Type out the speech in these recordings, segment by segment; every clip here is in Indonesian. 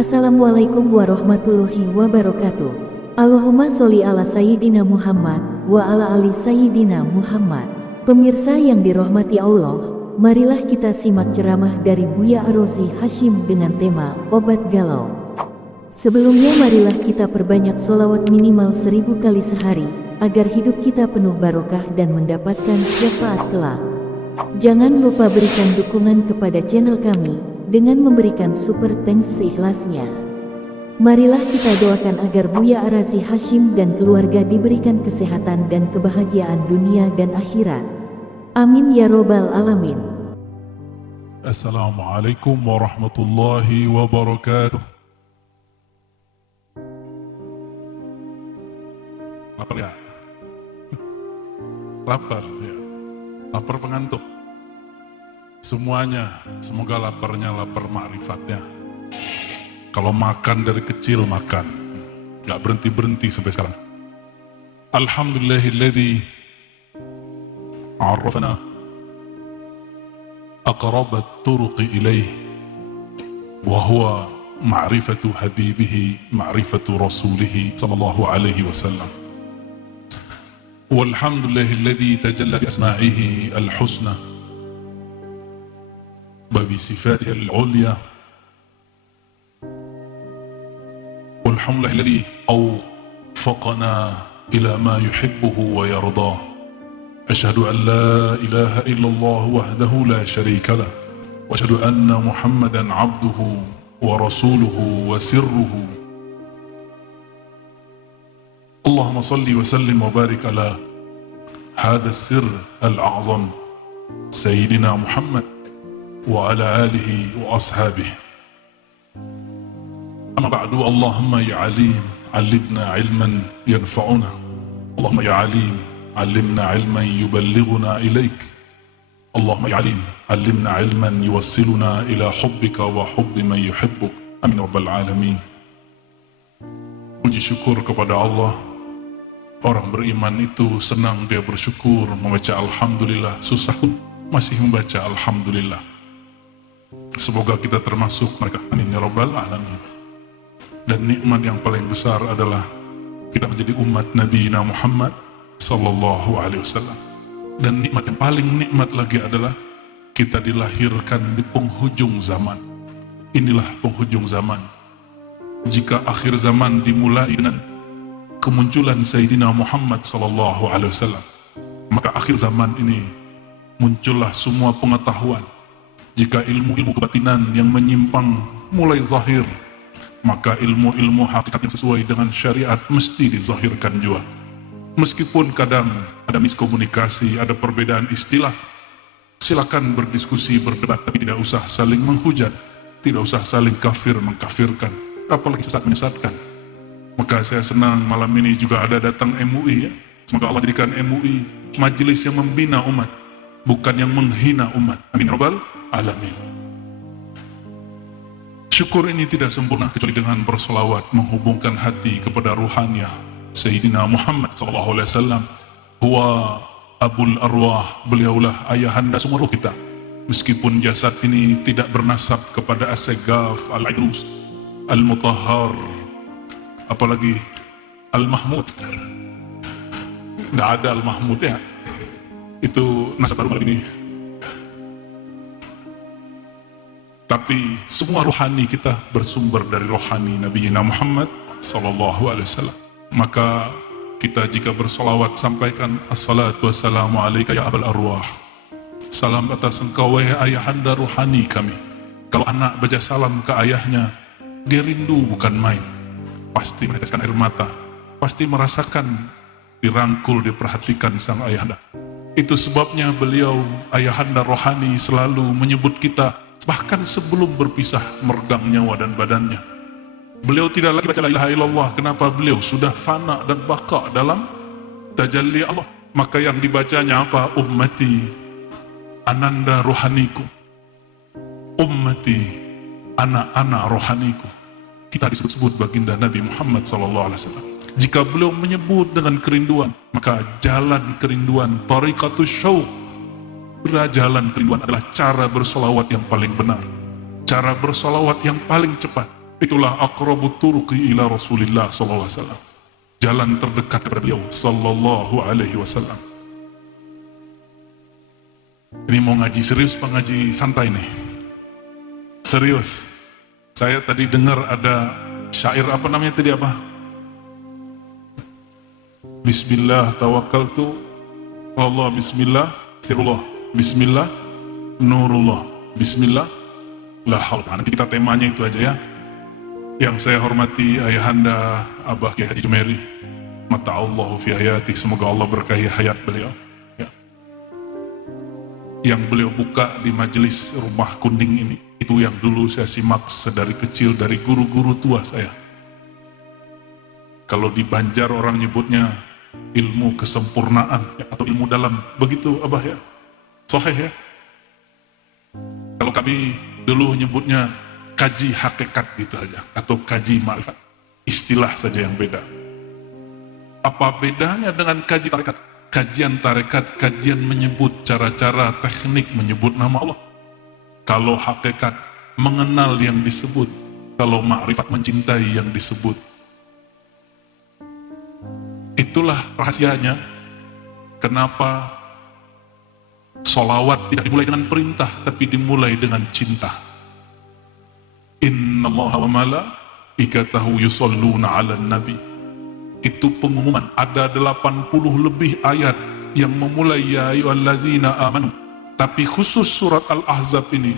Assalamualaikum warahmatullahi wabarakatuh. Allahumma sholli ala Sayyidina Muhammad wa ala ali Sayyidina Muhammad. Pemirsa yang dirahmati Allah, marilah kita simak ceramah dari Buya Ar-Razi Hasyim dengan tema Obat Galau. Sebelumnya marilah kita perbanyak sholawat minimal 1000 kali sehari, agar hidup kita penuh barokah dan mendapatkan syafaat kelak. Jangan lupa berikan dukungan kepada channel kami dengan memberikan super thanks seikhlasnya. Marilah kita doakan agar Buya Ar-Razi Hasyim dan keluarga diberikan kesehatan dan kebahagiaan dunia dan akhirat. Amin ya robbal alamin. Assalamualaikum warahmatullahi wabarakatuh. Lapar ya? Lapar ya. Lapar pengantuk. Semuanya, semoga laparnya lapar ma'rifatnya. Kalau makan dari kecil makan, gak berhenti-berhenti sampai sekarang. Alhamdulillahilladzi arrafana aqrabat turuqi ilaih wa huwa ma'rifatu habibihi ma'rifatu rasulihi sallallahu alaihi wasallam. Walhamdulillahilladzi tajalla bi asma'ihi al-husna وبصفاته العليا والحمد لله الذي أوفقنا إلى ما يحبه ويرضاه أشهد أن لا إله إلا الله وحده لا شريك له وأشهد أن محمدا عبده ورسوله وسره اللهم صل وسلم وبارك على هذا السر الأعظم سيدنا محمد وعلى آله وأصحابه أما بعد اللهم يا عليم علمنا علما ينفعنا اللهم يا عليم علمنا علما يبلغنا إليك اللهم يا عليم علمنا علما يوصلنا إلى حبك وحب من يحبك آمين رب العالمين. Puji syukur kepada Allah. Orang beriman itu senang dia bersyukur, membaca Alhamdulillah, susah masih membaca Alhamdulillah. Semoga kita termasuk mereka. Amin ya rabbal alamin. Dan nikmat yang paling besar adalah kita menjadi umat Nabi Muhammad sallallahu alaihi wasallam. Dan nikmat yang paling nikmat lagi adalah kita dilahirkan di penghujung zaman. Inilah penghujung zaman. Jika akhir zaman dimulai dengan kemunculan Sayyidina Muhammad sallallahu alaihi wasallam, maka akhir zaman ini muncullah semua pengetahuan. Jika ilmu-ilmu kebatinan yang menyimpang mulai zahir, maka ilmu-ilmu hakikat yang sesuai dengan syariat mesti dizahirkan juga. Meskipun kadang ada miskomunikasi, ada perbedaan istilah, silakan berdiskusi, berdebat, tapi tidak usah saling menghujat, tidak usah saling kafir mengkafirkan, apalagi sesat menyesatkan. Maka saya senang malam ini juga ada datang MUI ya. Semoga Allah jadikan MUI majelis yang membina umat, bukan yang menghina umat. Amin rabbal alamin. Syukur ini tidak sempurna kecuali dengan bersolawat menghubungkan hati kepada ruhaniyah Sayyidina Muhammad SAW. Huwa abul arwah, beliaulah ayahanda semua roh kita. Meskipun jasad ini tidak bernasab kepada As-Saggaf, Al-Idrus, Al-Mutahhar, apalagi Al-Mahmud. Tidak ada Al-Mahmud ya. Itu nasab baru ini. Tapi semua rohani kita bersumber dari rohani Nabi Muhammad sallallahu alaihi wasallam. Maka kita jika bersolawat sampaikan assalatu wassalamu alaika ya abal arwah. Salam atas engkau wahai ayahanda rohani kami. Kalau anak baca salam ke ayahnya, dia rindu bukan main. Pasti meneteskan air mata, pasti merasakan dirangkul, diperhatikan sang ayahanda. Itu sebabnya beliau ayahanda rohani selalu menyebut kita bahkan sebelum berpisah meregang nyawa dan badannya. Beliau tidak lagi baca la ilaha illallah. Kenapa? Beliau sudah fana dan baka dalam tajalli Allah. Maka yang dibacanya apa? Ummati ananda rohaniku, ummati anak-anak rohaniku. Kita disebut-sebut baginda Nabi Muhammad SAW. Jika beliau menyebut dengan kerinduan, maka jalan kerinduan, tariqatus syauq, jalan kerinduan adalah cara bersolawat yang paling benar, cara bersolawat yang paling cepat. Itulah aqrabut turuqi ila Rasulillah sallallahu alaihi wasallam. Jalan terdekat kepada beliau sallallahu alaihi wasallam. Ini mau ngaji serius apa ngaji santai nih? Serius. Saya tadi dengar ada syair apa namanya tadi apa? Bismillah tawakkaltu Allah, bismillah sirullah, bismillah nurullah, bismillah la haula. Nanti kita temanya itu aja ya. Yang saya hormati ayahanda Abah Kiai Haji Jumairi, mata'allahu fi hayati, semoga Allah berkahi hayat beliau ya. Yang beliau buka di majelis Rumah Kuning ini, itu yang dulu saya simak sedari kecil dari guru-guru tua saya. Kalau di Banjar orang nyebutnya ilmu kesempurnaan ya, atau ilmu dalam, begitu Abah ya, sahih ya. Kalau kami dulu nyebutnya kaji hakikat gitu aja, atau kaji ma'rifat, istilah saja yang beda. Apa bedanya dengan kaji tarekat? Kajian tarekat, kajian menyebut cara-cara teknik menyebut nama Allah. Kalau hakikat, mengenal yang disebut. Kalau ma'rifat, mencintai yang disebut. Itulah rahasianya kenapa sholawat tidak dimulai dengan perintah, tapi dimulai dengan cinta. Innallaha wa malaikatahu yusholluna 'alan nabi. Itu pengumuman. Ada 80 lebih ayat yang memulai ya ayyuhallazina amanu. Tapi khusus surat Al-Ahzab ini,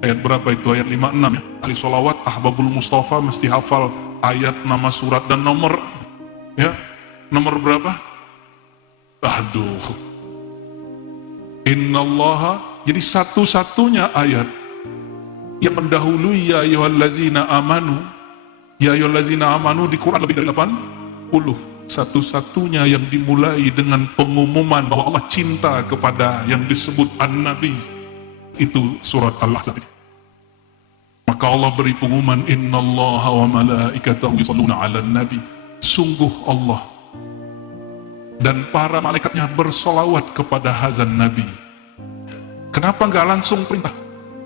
ayat berapa itu? Ayat 56 ya. Ahli sholawat, ahbabul Mustafa mesti hafal ayat, nama surat, dan nomor ya. Nomor berapa? Aduh. Innallaha, jadi satu-satunya ayat yang mendahului ya ayyuhallazina amanu. Ya ayyuhallazina amanu di Quran lebih dari 80. Satu-satunya yang dimulai dengan pengumuman bahwa Allah cinta kepada yang disebut An-Nabi, itu surat Al-Ahzab. Maka Allah beri pengumuman, innallaha wa malaikatahu yusholluna 'alan nabi. Sungguh Allah dan para malaikatnya bersolawat kepada hazan Nabi. Kenapa nggak langsung perintah?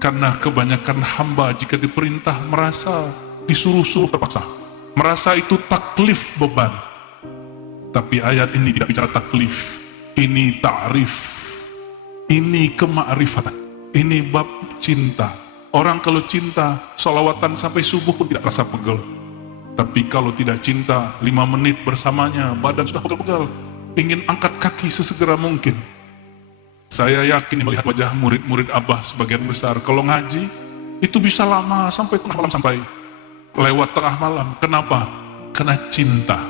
Karena kebanyakan hamba jika diperintah merasa disuruh-suruh terpaksa, merasa itu taklif, beban. Tapi ayat ini tidak bicara taklif, ini ta'rif, ini kemakrifatan, ini bab cinta. Orang kalau cinta, sholawatan sampai subuh pun tidak terasa pegel. Tapi kalau tidak cinta, 5 menit bersamanya badan sudah pegel-pegel, ingin angkat kaki sesegera mungkin. Saya yakin melihat wajah murid-murid Abah sebagian besar, kalau ngaji itu bisa lama sampai tengah malam, sampai lewat tengah malam. Kenapa? Karena cinta.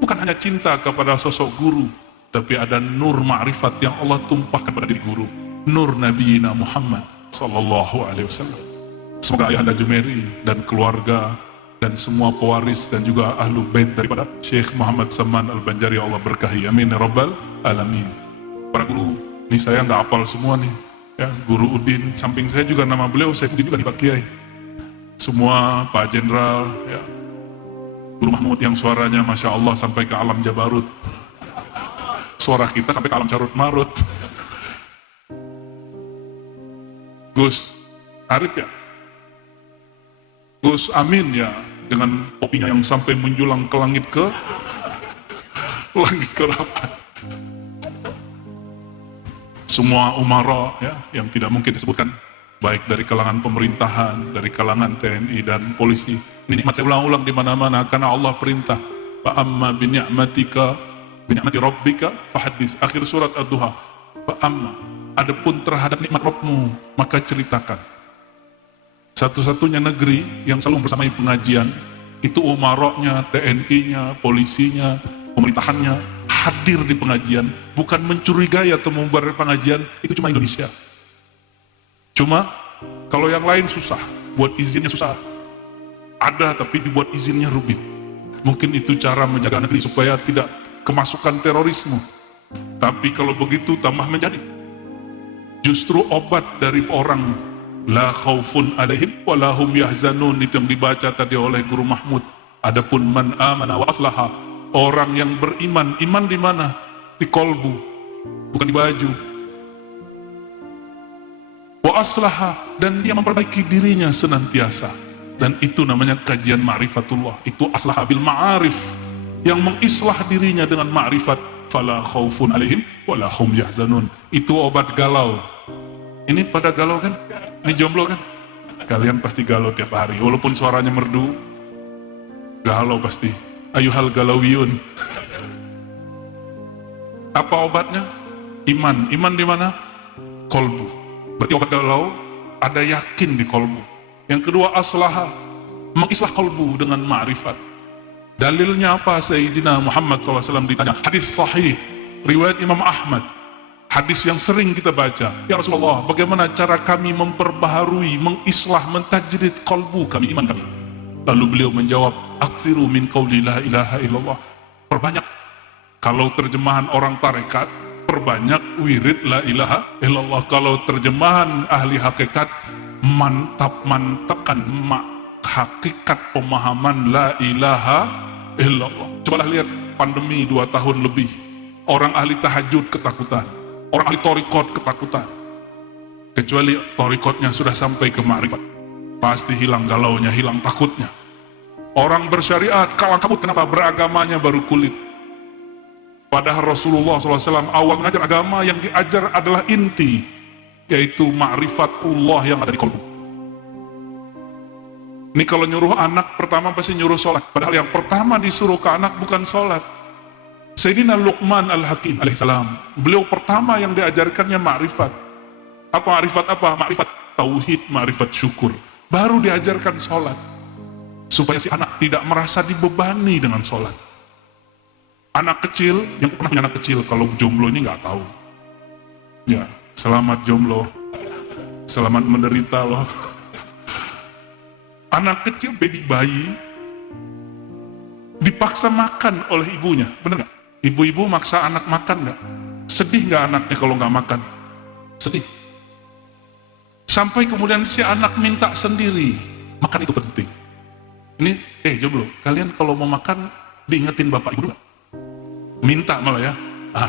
Bukan hanya cinta kepada sosok guru, tapi ada nur ma'rifat yang Allah tumpahkan pada diri guru, nur Nabi Muhammad sallallahu alaihi wasallam. Semoga ayahanda Jumairi dan keluarga dan semua pewaris dan juga ahlu bait daripada Syekh Muhammad Saman Al-Banjari Allah berkahi, amin ya rabbal alamin. Para guru, ini saya nggak hafal semua nih ya. Guru Udin, samping saya juga nama beliau Saifuddin juga nih Pak Kiai. Semua Pak Jenderal ya. Guru Mahmud yang suaranya Masya Allah sampai ke alam Jabarut. Suara kita sampai ke alam Carut Marut. Gus Arif ya, Gus Amin ya, dengan topinya yang sampai menjulang ke langit ke langit kerapat. Semua umara ya, yang tidak mungkin disebutkan, baik dari kalangan pemerintahan, dari kalangan TNI dan polisi. Ini nikmat saya ulang-ulang di mana-mana karena Allah perintah. Fa amma bi ni'matika bi ni'mati rabbika fahaddits. Akhir surat Ad-Duha. Fa amma, adapun terhadap nikmat Rabbmu maka ceritakan. Satu-satunya negeri yang selalu bersamai pengajian itu umaroknya, TNI-nya, polisinya, pemerintahannya hadir di pengajian, bukan mencurigai atau membubarkan pengajian. Itu cuma Indonesia. Cuma kalau yang lain susah, buat izinnya susah. Ada tapi dibuat izinnya rumit. Mungkin itu cara menjaga negeri supaya tidak kemasukan terorisme. Tapi kalau begitu tambah menjadi justru obat dari orang la khaufun alaihim wa lahum yahzanun, itu yang dibaca tadi oleh Guru Mahmud. Adapun man amana wa aslaha, orang yang beriman, iman di mana? Di kolbu, bukan di baju. Wa aslaha, dan dia memperbaiki dirinya senantiasa. Dan itu namanya kajian ma'rifatullah. Itu aslah bil ma'arif, yang mengislah dirinya dengan ma'rifat. Fala khaufun alaihim wala hum yahzanun. Itu obat galau. Ini pada galau kan? Ini jomblo kan? Kalian pasti galau tiap hari, walaupun suaranya merdu. Galau pasti. Ayuhal galawiyun. Apa obatnya? Iman. Iman di mana? Kolbu. Berarti obat galau ada yakin di kolbu. Yang kedua aslaha, mengislah kolbu dengan ma'rifat. Dalilnya apa? Sayyidina Muhammad SAW ditanya, hadis sahih riwayat Imam Ahmad, hadis yang sering kita baca. Ya Rasulullah, bagaimana cara kami memperbaharui, mengislah, mentajdid kolbu kami, iman kami? Lalu beliau menjawab, aksiru min qawli la ilaha illallah. Perbanyak. Kalau terjemahan orang tarekat, perbanyak wirid la ilaha illallah. Kalau terjemahan ahli hakikat, mantap-mantapkan hakikat pemahaman la ilaha illallah. Cobalah lihat pandemi 2 tahun lebih, orang ahli tahajud ketakutan, orang ahli torikot ketakutan. Kecuali torikotnya sudah sampai ke ma'rifat, pasti hilang galaunya, hilang takutnya. Orang bersyariat kalang kabut, kenapa? Beragamanya baru kulit. Padahal Rasulullah SAW awal mengajar agama, yang diajar adalah inti, yaitu ma'rifatullah yang ada di kolbu. Ini kalau nyuruh anak pertama pasti nyuruh sholat, padahal yang pertama disuruh ke anak bukan sholat. Sayyidina Luqman al-Hakim alaihissalam, beliau pertama yang diajarkannya ma'rifat. Apa ma'rifat apa? Ma'rifat tauhid, ma'rifat syukur. Baru diajarkan sholat, supaya si anak tidak merasa dibebani dengan sholat. Anak kecil, yang pernah punya anak kecil, kalau jomblo ini nggak tahu. Ya, selamat jomblo, selamat menderita loh. Anak kecil, bayi, dipaksa makan oleh ibunya, bener nggak? Ibu-ibu maksa anak makan nggak? Sedih nggak anaknya kalau nggak makan? Sedih. Sampai kemudian si anak minta sendiri. Makan itu penting. Ini, jomblo, kalian kalau mau makan diingetin bapak ibu nggak? Minta malah ya,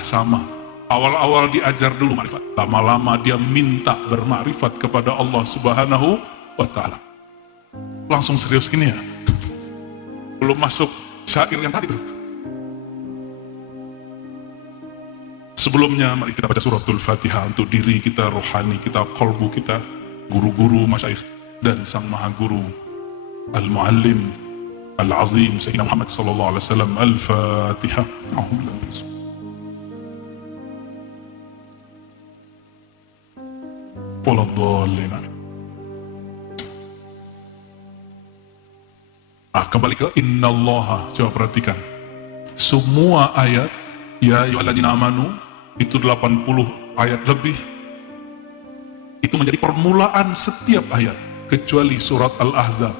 sama. Awal-awal diajar dulu ma'rifat, lama-lama dia minta bermakrifat kepada Allah Subhanahu wa Ta'ala. Langsung serius gini ya, belum masuk syair yang tadi tuh. Sebelumnya mari kita baca suratul Fatihah untuk diri kita, rohani kita, kolbu kita, guru-guru, masyayikh, dan sang maha guru al-muallim al-azim Sayyidina Muhammad sallallahu alaihi wasallam. Al-Fatihah. Waladhdallin. Kembali ke innallaha. Coba perhatikan semua ayat ya ayyuhalladzina amanu, itu 80 ayat lebih, itu menjadi permulaan setiap ayat, kecuali surat Al-Ahzab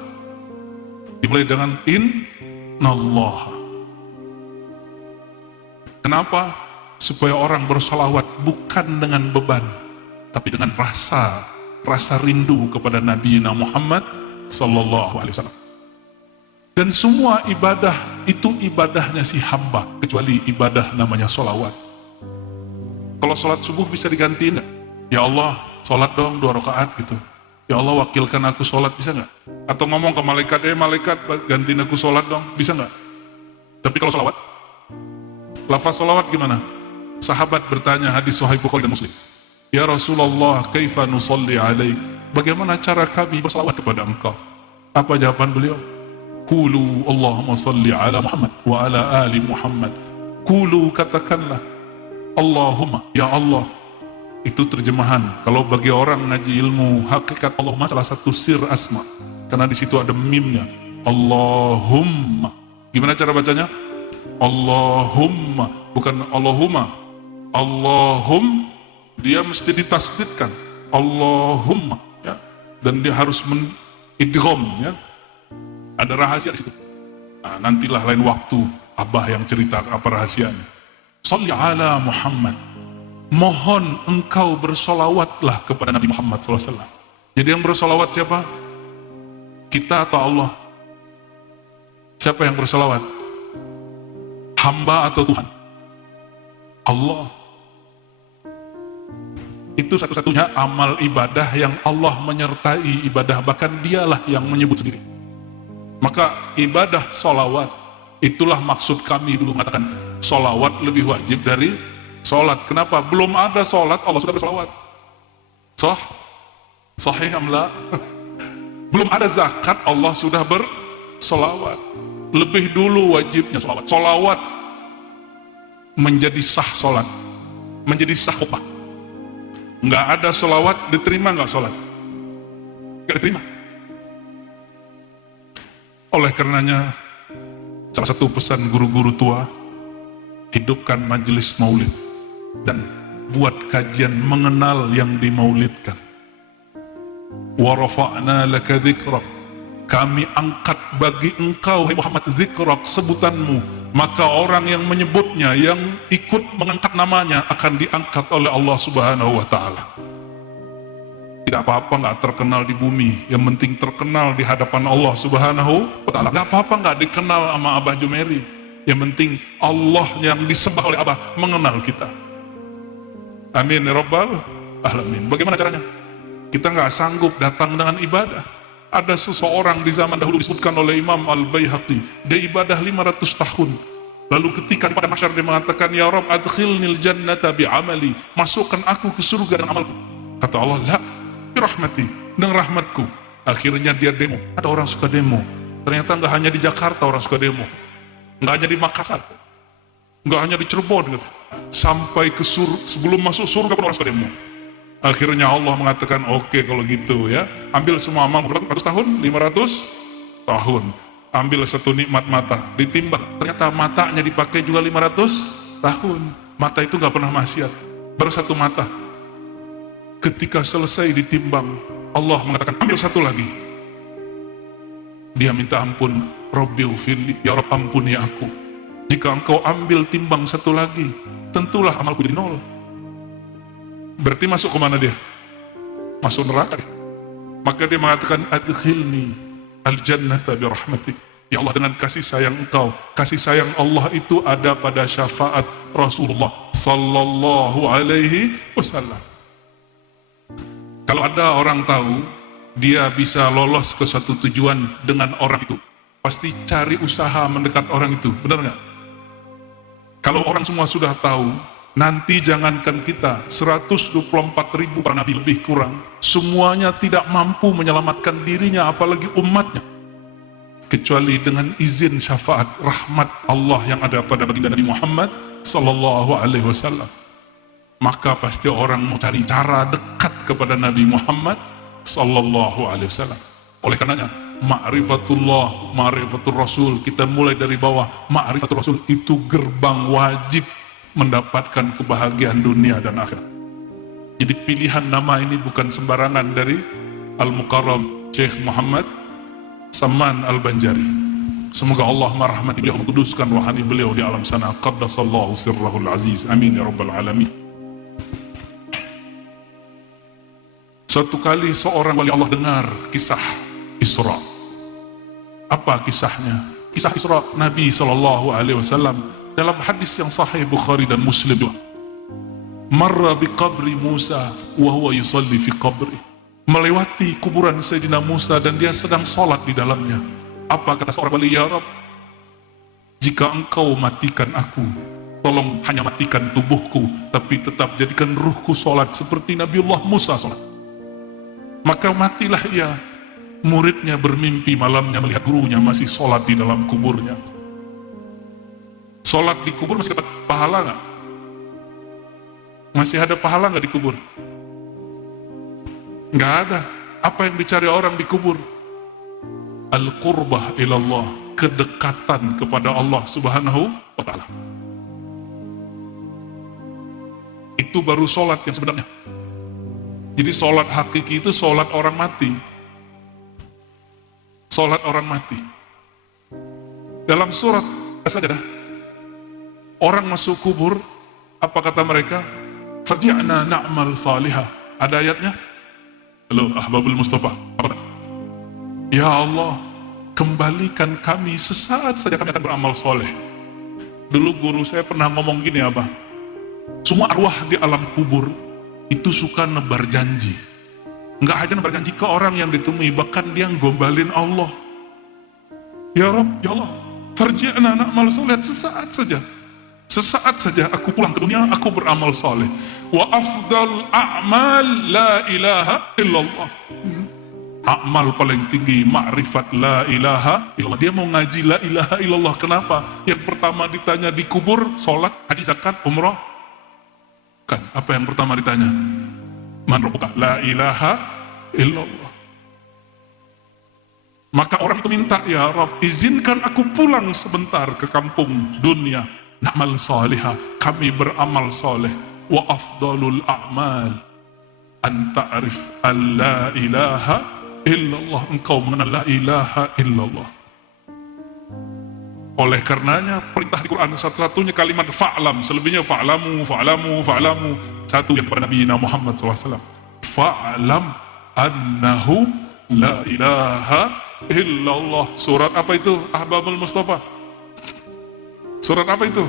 dimulai dengan innallaha. Kenapa? Supaya orang bersolawat bukan dengan beban, tapi dengan rasa rindu kepada Nabi Muhammad sallallahu alaihi wasallam. Dan semua ibadah itu ibadahnya si hamba, kecuali ibadah namanya solawat. Kalau sholat subuh bisa digantiin nggak? Ya Allah, sholat dong 2 rakaat gitu. Ya Allah, wakilkan aku sholat, bisa nggak? Atau ngomong ke malaikat, malaikat gantiin aku sholat dong, bisa nggak? Tapi kalau sholawat, lafaz sholawat gimana? Sahabat bertanya, hadis Sahih Bukhari dan Muslim, ya Rasulullah, kaifa nusalli alaik? Bagaimana cara kami bersalawat kepada engkau? Apa jawaban beliau? Qulu Allahumma salli ala Muhammad wa ala ali Muhammad. Qulu, katakanlah, Allahumma, ya Allah. Itu terjemahan. Kalau bagi orang ngaji ilmu hakikat, Allahumma salah satu sir asma, karena di situ ada mimnya. Allahumma. Gimana cara bacanya? Allahumma, bukan Allahumma. Allahum, dia mesti ditasdidkan. Allahumma, ya. Dan dia harus idgham, ya. Ada rahasia di situ. Nantilah lain waktu Abah yang cerita apa rahasianya. Shalli ala Muhammad. Mohon engkau bersolawatlah kepada Nabi Muhammad SAW. Jadi yang bersolawat siapa? Kita atau Allah? Siapa yang bersolawat? Hamba atau Tuhan? Allah. Itu satu-satunya amal ibadah yang Allah menyertai ibadah, bahkan dialah yang menyebut sendiri. Maka ibadah solawat, itulah maksud kami dulu mengatakan solawat lebih wajib dari sholat. Kenapa? Belum ada sholat Allah sudah bersolawat. Sahih amla. Belum ada zakat Allah sudah bersolawat. Lebih dulu wajibnya solawat. Solawat menjadi sah sholat, menjadi sah khutbah. Nggak ada solawat diterima nggak sholat? Nggak diterima. Oleh karenanya, salah satu pesan guru-guru tua, hidupkan majelis maulid dan buat kajian mengenal yang dimaulidkan. Wa rafa'na laka dzikrak, kami angkat bagi engkau Muhammad dzikrak, sebutanmu, maka orang yang menyebutnya, yang ikut mengangkat namanya akan diangkat oleh Allah Subhanahu wa taala. Tidak apa-apa nggak terkenal di bumi, yang penting terkenal di hadapan Allah Subhanahu wa taala. Nggak apa-apa nggak dikenal sama Abah Jumeri, yang penting Allah yang disembah oleh Abah mengenal kita. Amin ya rabbal alamin. Bagaimana caranya? Kita nggak sanggup datang dengan ibadah. Ada seseorang di zaman dahulu disebutkan oleh Imam Al-Baihaqi, dia ibadah 500 tahun. Lalu ketika pada mahsyar dia mengatakan, ya Rabb adkhilnil jannata bi'amali, masukkan aku ke surga dengan amalku. Kata Allah, la rahmati, dengan rahmatku. Akhirnya dia demo. Ada orang suka demo. Ternyata nggak hanya di Jakarta orang suka demo, nggak hanya di Makassar, nggak hanya di Cirebon, gitu. Sampai ke sebelum masuk surga pun orang suka demo. Akhirnya Allah mengatakan, oke, kalau gitu ya, ambil semua amal berapa ratus tahun? 500 tahun. Ambil satu nikmat mata, ditimbang. Ternyata matanya dipakai juga 500 tahun. Mata itu nggak pernah maksiat, baru satu mata. Ketika selesai ditimbang, Allah mengatakan, ambil satu lagi. Dia minta ampun, Rabbighfirli, ya Rabb ampuni aku. Jika engkau ambil timbang satu lagi, tentulah amalku jadi nol. Berarti masuk ke mana dia? Masuk neraka dia. Maka dia mengatakan, adkhilni al-jannata birahmatik. Ya Allah, dengan kasih sayang engkau. Kasih sayang Allah itu ada pada syafaat Rasulullah sallallahu alaihi wasallam. Kalau ada orang tahu dia bisa lolos ke suatu tujuan dengan orang itu, pasti cari usaha mendekat orang itu, benar nggak? Kalau orang semua sudah tahu, nanti jangankan kita 124.000 para nabi lebih kurang, semuanya tidak mampu menyelamatkan dirinya, apalagi umatnya, kecuali dengan izin syafaat rahmat Allah yang ada pada baginda Nabi Muhammad sallallahu alaihi wasallam. Maka pasti orang mau cari cara dekat kepada Nabi Muhammad sallallahu alaihi wasallam. Oleh karenanya, ma'rifatullah, ma'rifatul Rasul, kita mulai dari bawah. Ma'rifatul Rasul itu gerbang wajib mendapatkan kebahagiaan dunia dan akhirat. Jadi pilihan nama ini bukan sembarangan dari Al-Mukarram Syekh Muhammad Saman Al-Banjari. Semoga Allah merahmati beliau, mengkuduskan rohani beliau di alam sana. Qaddasallahu sirrahul aziz. Amin ya rabbal alamin. Suatu kali seorang wali Allah dengar kisah Isra. Apa kisahnya? Kisah Isra Nabi sallallahu alaihi wasallam dalam hadis yang sahih Bukhari dan Muslim juga. Marra bi qabri Musa wa huwa yusalli fi qabri. Melewati kuburan Sayyidina Musa dan dia sedang salat di dalamnya. Apa kata seorang wali? Ya Rabb, jika engkau matikan aku, tolong hanya matikan tubuhku, tapi tetap jadikan ruhku salat seperti Nabiullah Musa salat. Maka matilah ia. Muridnya bermimpi malamnya melihat gurunya masih sholat di dalam kuburnya. Sholat di kubur masih dapat pahala nggak? Masih ada pahala nggak di kubur? Nggak ada. Apa yang dicari orang di kubur? Al-qurbah ilallah, kedekatan kepada Allah subhanahu wa ta'ala. Itu baru sholat yang sebenarnya. Jadi sholat hakiki itu sholat orang mati. Sholat orang mati. Dalam surat As-Sajdah, orang masuk kubur, apa kata mereka? Farji'na na'mal salihah. Ada ayatnya? Halo Ahbabul Mustafa. Apa? Ya Allah, kembalikan kami sesaat saja kami akan beramal soleh. Dulu guru saya pernah ngomong gini, Abah. Semua arwah di alam kubur itu suka nebar janji. Nggak hanya nebar janji ke orang yang ditemui, bahkan dia ngombalin Allah. Ya Rabb, ya Allah, farji'na na'mal soleh, sesaat saja aku pulang ke dunia, aku beramal soleh. Wa afdal a'mal la ilaha illallah. Amal paling tinggi ma'rifat la ilaha illallah. Dia mau ngaji la ilaha illallah. Kenapa? Yang pertama ditanya di kubur, sholat, haji, zakat, umrah. Kan, apa yang pertama ditanya? Man rabbuka? La ilaha illallah. Maka orang itu minta, ya Rabb, izinkan aku pulang sebentar ke kampung dunia. Na'mal salihah, kami beramal soleh. Wa afdalul a'mal an ta'rif an la ilaha illallah, engkau mengenal la ilaha illallah. Oleh karenanya perintah di Quran satu-satunya kalimat fa'lam, selebihnya fa'lamu. Satu yang kepada Nabi Muhammad SAW, fa'lam annahu la ilaha illallah. Surat apa itu Ahbabul Mustafa? Surat apa itu?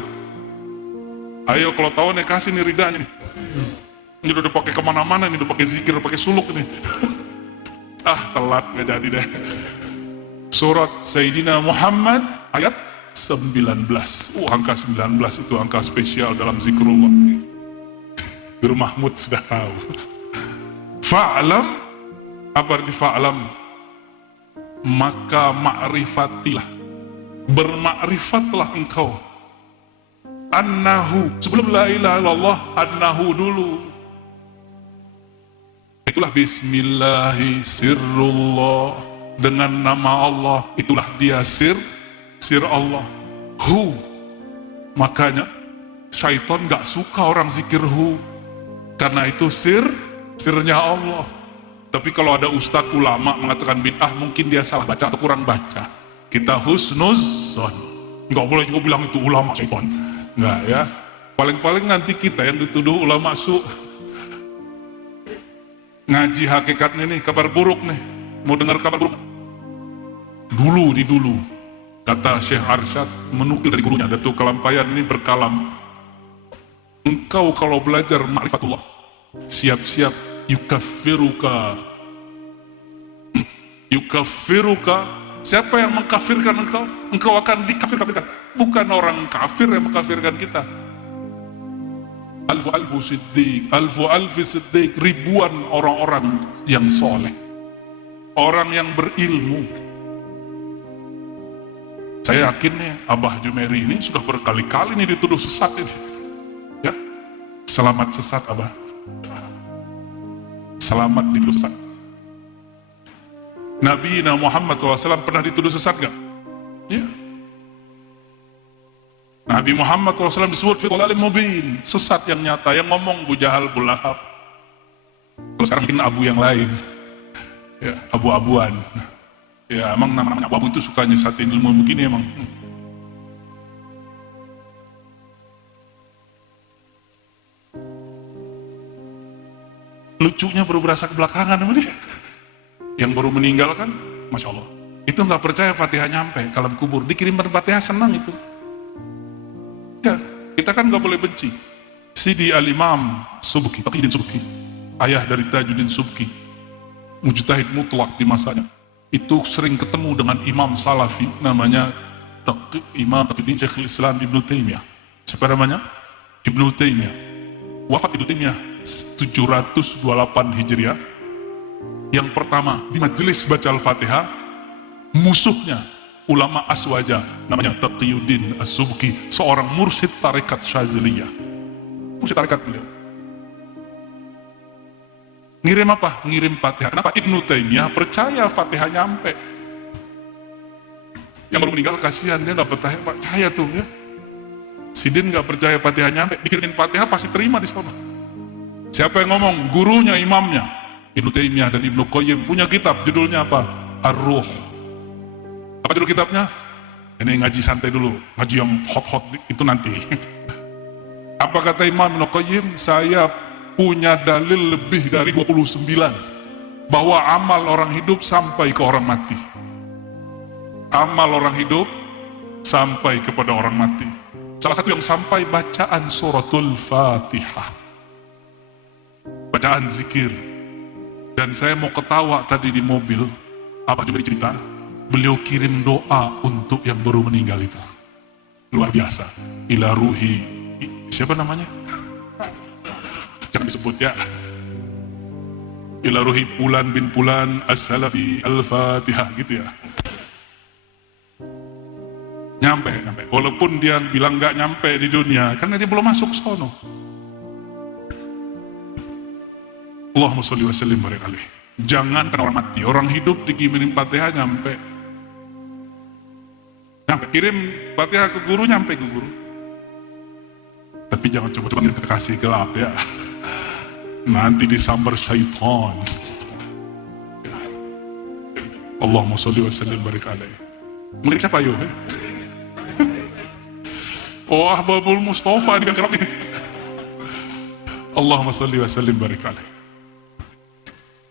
Ayo kalau tahu nih kasih nih ridanya nih. Ini udah dipakai kemana-mana, ini udah pakai zikir, udah pakai suluk nih. Telat gak jadi deh. Surat Sayyidina Muhammad ayat 19. Angka 19 itu angka spesial dalam zikrullah. Guru Mahmud sudah tahu. Fa'lam, apa arti fa'lam? Maka ma'rifatilah, bermakrifatlah engkau. Annahu, sebelum la ilaha illallah, annahu dulu. Itulah bismillahi sirrullah, dengan nama Allah, itulah dia sir Allah. Makanya syaitan gak suka orang zikir karena itu sirnya Allah. Tapi kalau ada ustadz ulama mengatakan bid'ah, mungkin dia salah baca atau kurang baca. Kita husnuzon, nggak boleh juga bilang itu ulama syaitan, nggak ya. Paling-paling nanti kita yang dituduh ulama ngaji hakikatnya nih, kabar buruk nih. Mau dengar kabar buruk? Dulu kata Syekh Arsyad, menukil dari gurunya Datuk Kelampayan ini berkalam, engkau kalau belajar ma'rifatullah, siap-siap yukaffiruka. Siapa yang mengkafirkan engkau? Engkau akan dikafirkan. Bukan orang kafir yang mengkafirkan kita. Alfu siddiq, ribuan orang-orang yang soleh, orang yang berilmu. Saya yakin nih Abah Jumeri ini sudah berkali-kali nih dituduh sesat ini. Ya, selamat sesat Abah. Selamat dituduh sesat. Nabi Muhammad SAW pernah dituduh sesat gak? Ya. Nabi Muhammad SAW disebut fi dhalalin mubin, sesat yang nyata, yang ngomong Abu Jahal, Abu Lahab. Kalau sekarang mungkin abu yang lain, ya, abu-abuan. Ya emang namanya abu itu suka nyesatin ilmu begini emang. Lucunya baru berasa kebelakangan sama dia. Yang baru meninggal kan, Masya Allah, itu nggak percaya Fatihah nyampe ke alam kubur, dikirimkan Fatihah, senang itu. Ya, kita kan nggak boleh benci. Sidi Al-Imam Subki, Taqiyuddin Subki, ayah dari Tajuddin Subki, mujtahid mutlak di masanya, itu sering ketemu dengan imam salafi namanya Imam Taqiyuddin Syekhul Islam Ibnu Taimiyah. Siapa namanya? Ibnu Taimiyah. Wafat Ibnu Taimiyah 728 Hijriah. Yang pertama di majelis baca Al-Fatihah, musuhnya ulama Aswaja namanya Taqiyuddin As-Subki, seorang mursyid tarekat Syaziliyah. Mursyid tarekat beliau. Ngirim apa? Ngirim Fatihah. Kenapa? Ibnu Taimiyah percaya Fatihah nyampe. Yang baru meninggal kasihan, dia gak percaya tuh ya. Sidin gak percaya Fatihah nyampe, bikinin Fatihah pasti terima di sana. Siapa yang ngomong? Gurunya, imamnya Ibnu Taimiyah dan Ibnu Qayyim punya kitab, judulnya apa? Ar-Ruh. Apa judul kitabnya? Ini ngaji santai dulu, ngaji yang hot-hot itu nanti. Apa kata Imam Ibnu Qayyim? Saya punya dalil lebih dari 29 bahwa amal orang hidup sampai ke orang mati. Amal orang hidup sampai kepada orang mati. Salah satu yang sampai bacaan suratul Fatihah, bacaan zikir. Dan saya mau ketawa tadi di mobil, apa juga cerita, beliau kirim doa untuk yang baru meninggal itu. Luar biasa. Ila ruhi, siapa namanya? Jangan disebut ya. Ila ruhi Fulan bin Fulan as-Salafi al-Fatihah, gitu ya. Nyampe. Walaupun dia bilang nggak nyampe di dunia, karena dia belum masuk sono. Allahumma sholli wa sallim barik alaih. Jangan kan orang mati, orang hidup dikirimin Fatihah nyampe. Kirim Fatihah ke guru, nyampe ke guru. Tapi jangan coba-coba ngirim ke kekasih gelap ya. Nanti disambar syaitan. Allahumma sholli wa sallim barik alaih. Melirik siapa yuk? Oh, Ahbabul Mustafa ini kan kerapnya. Allahumma sholli wa sallim barik alaih.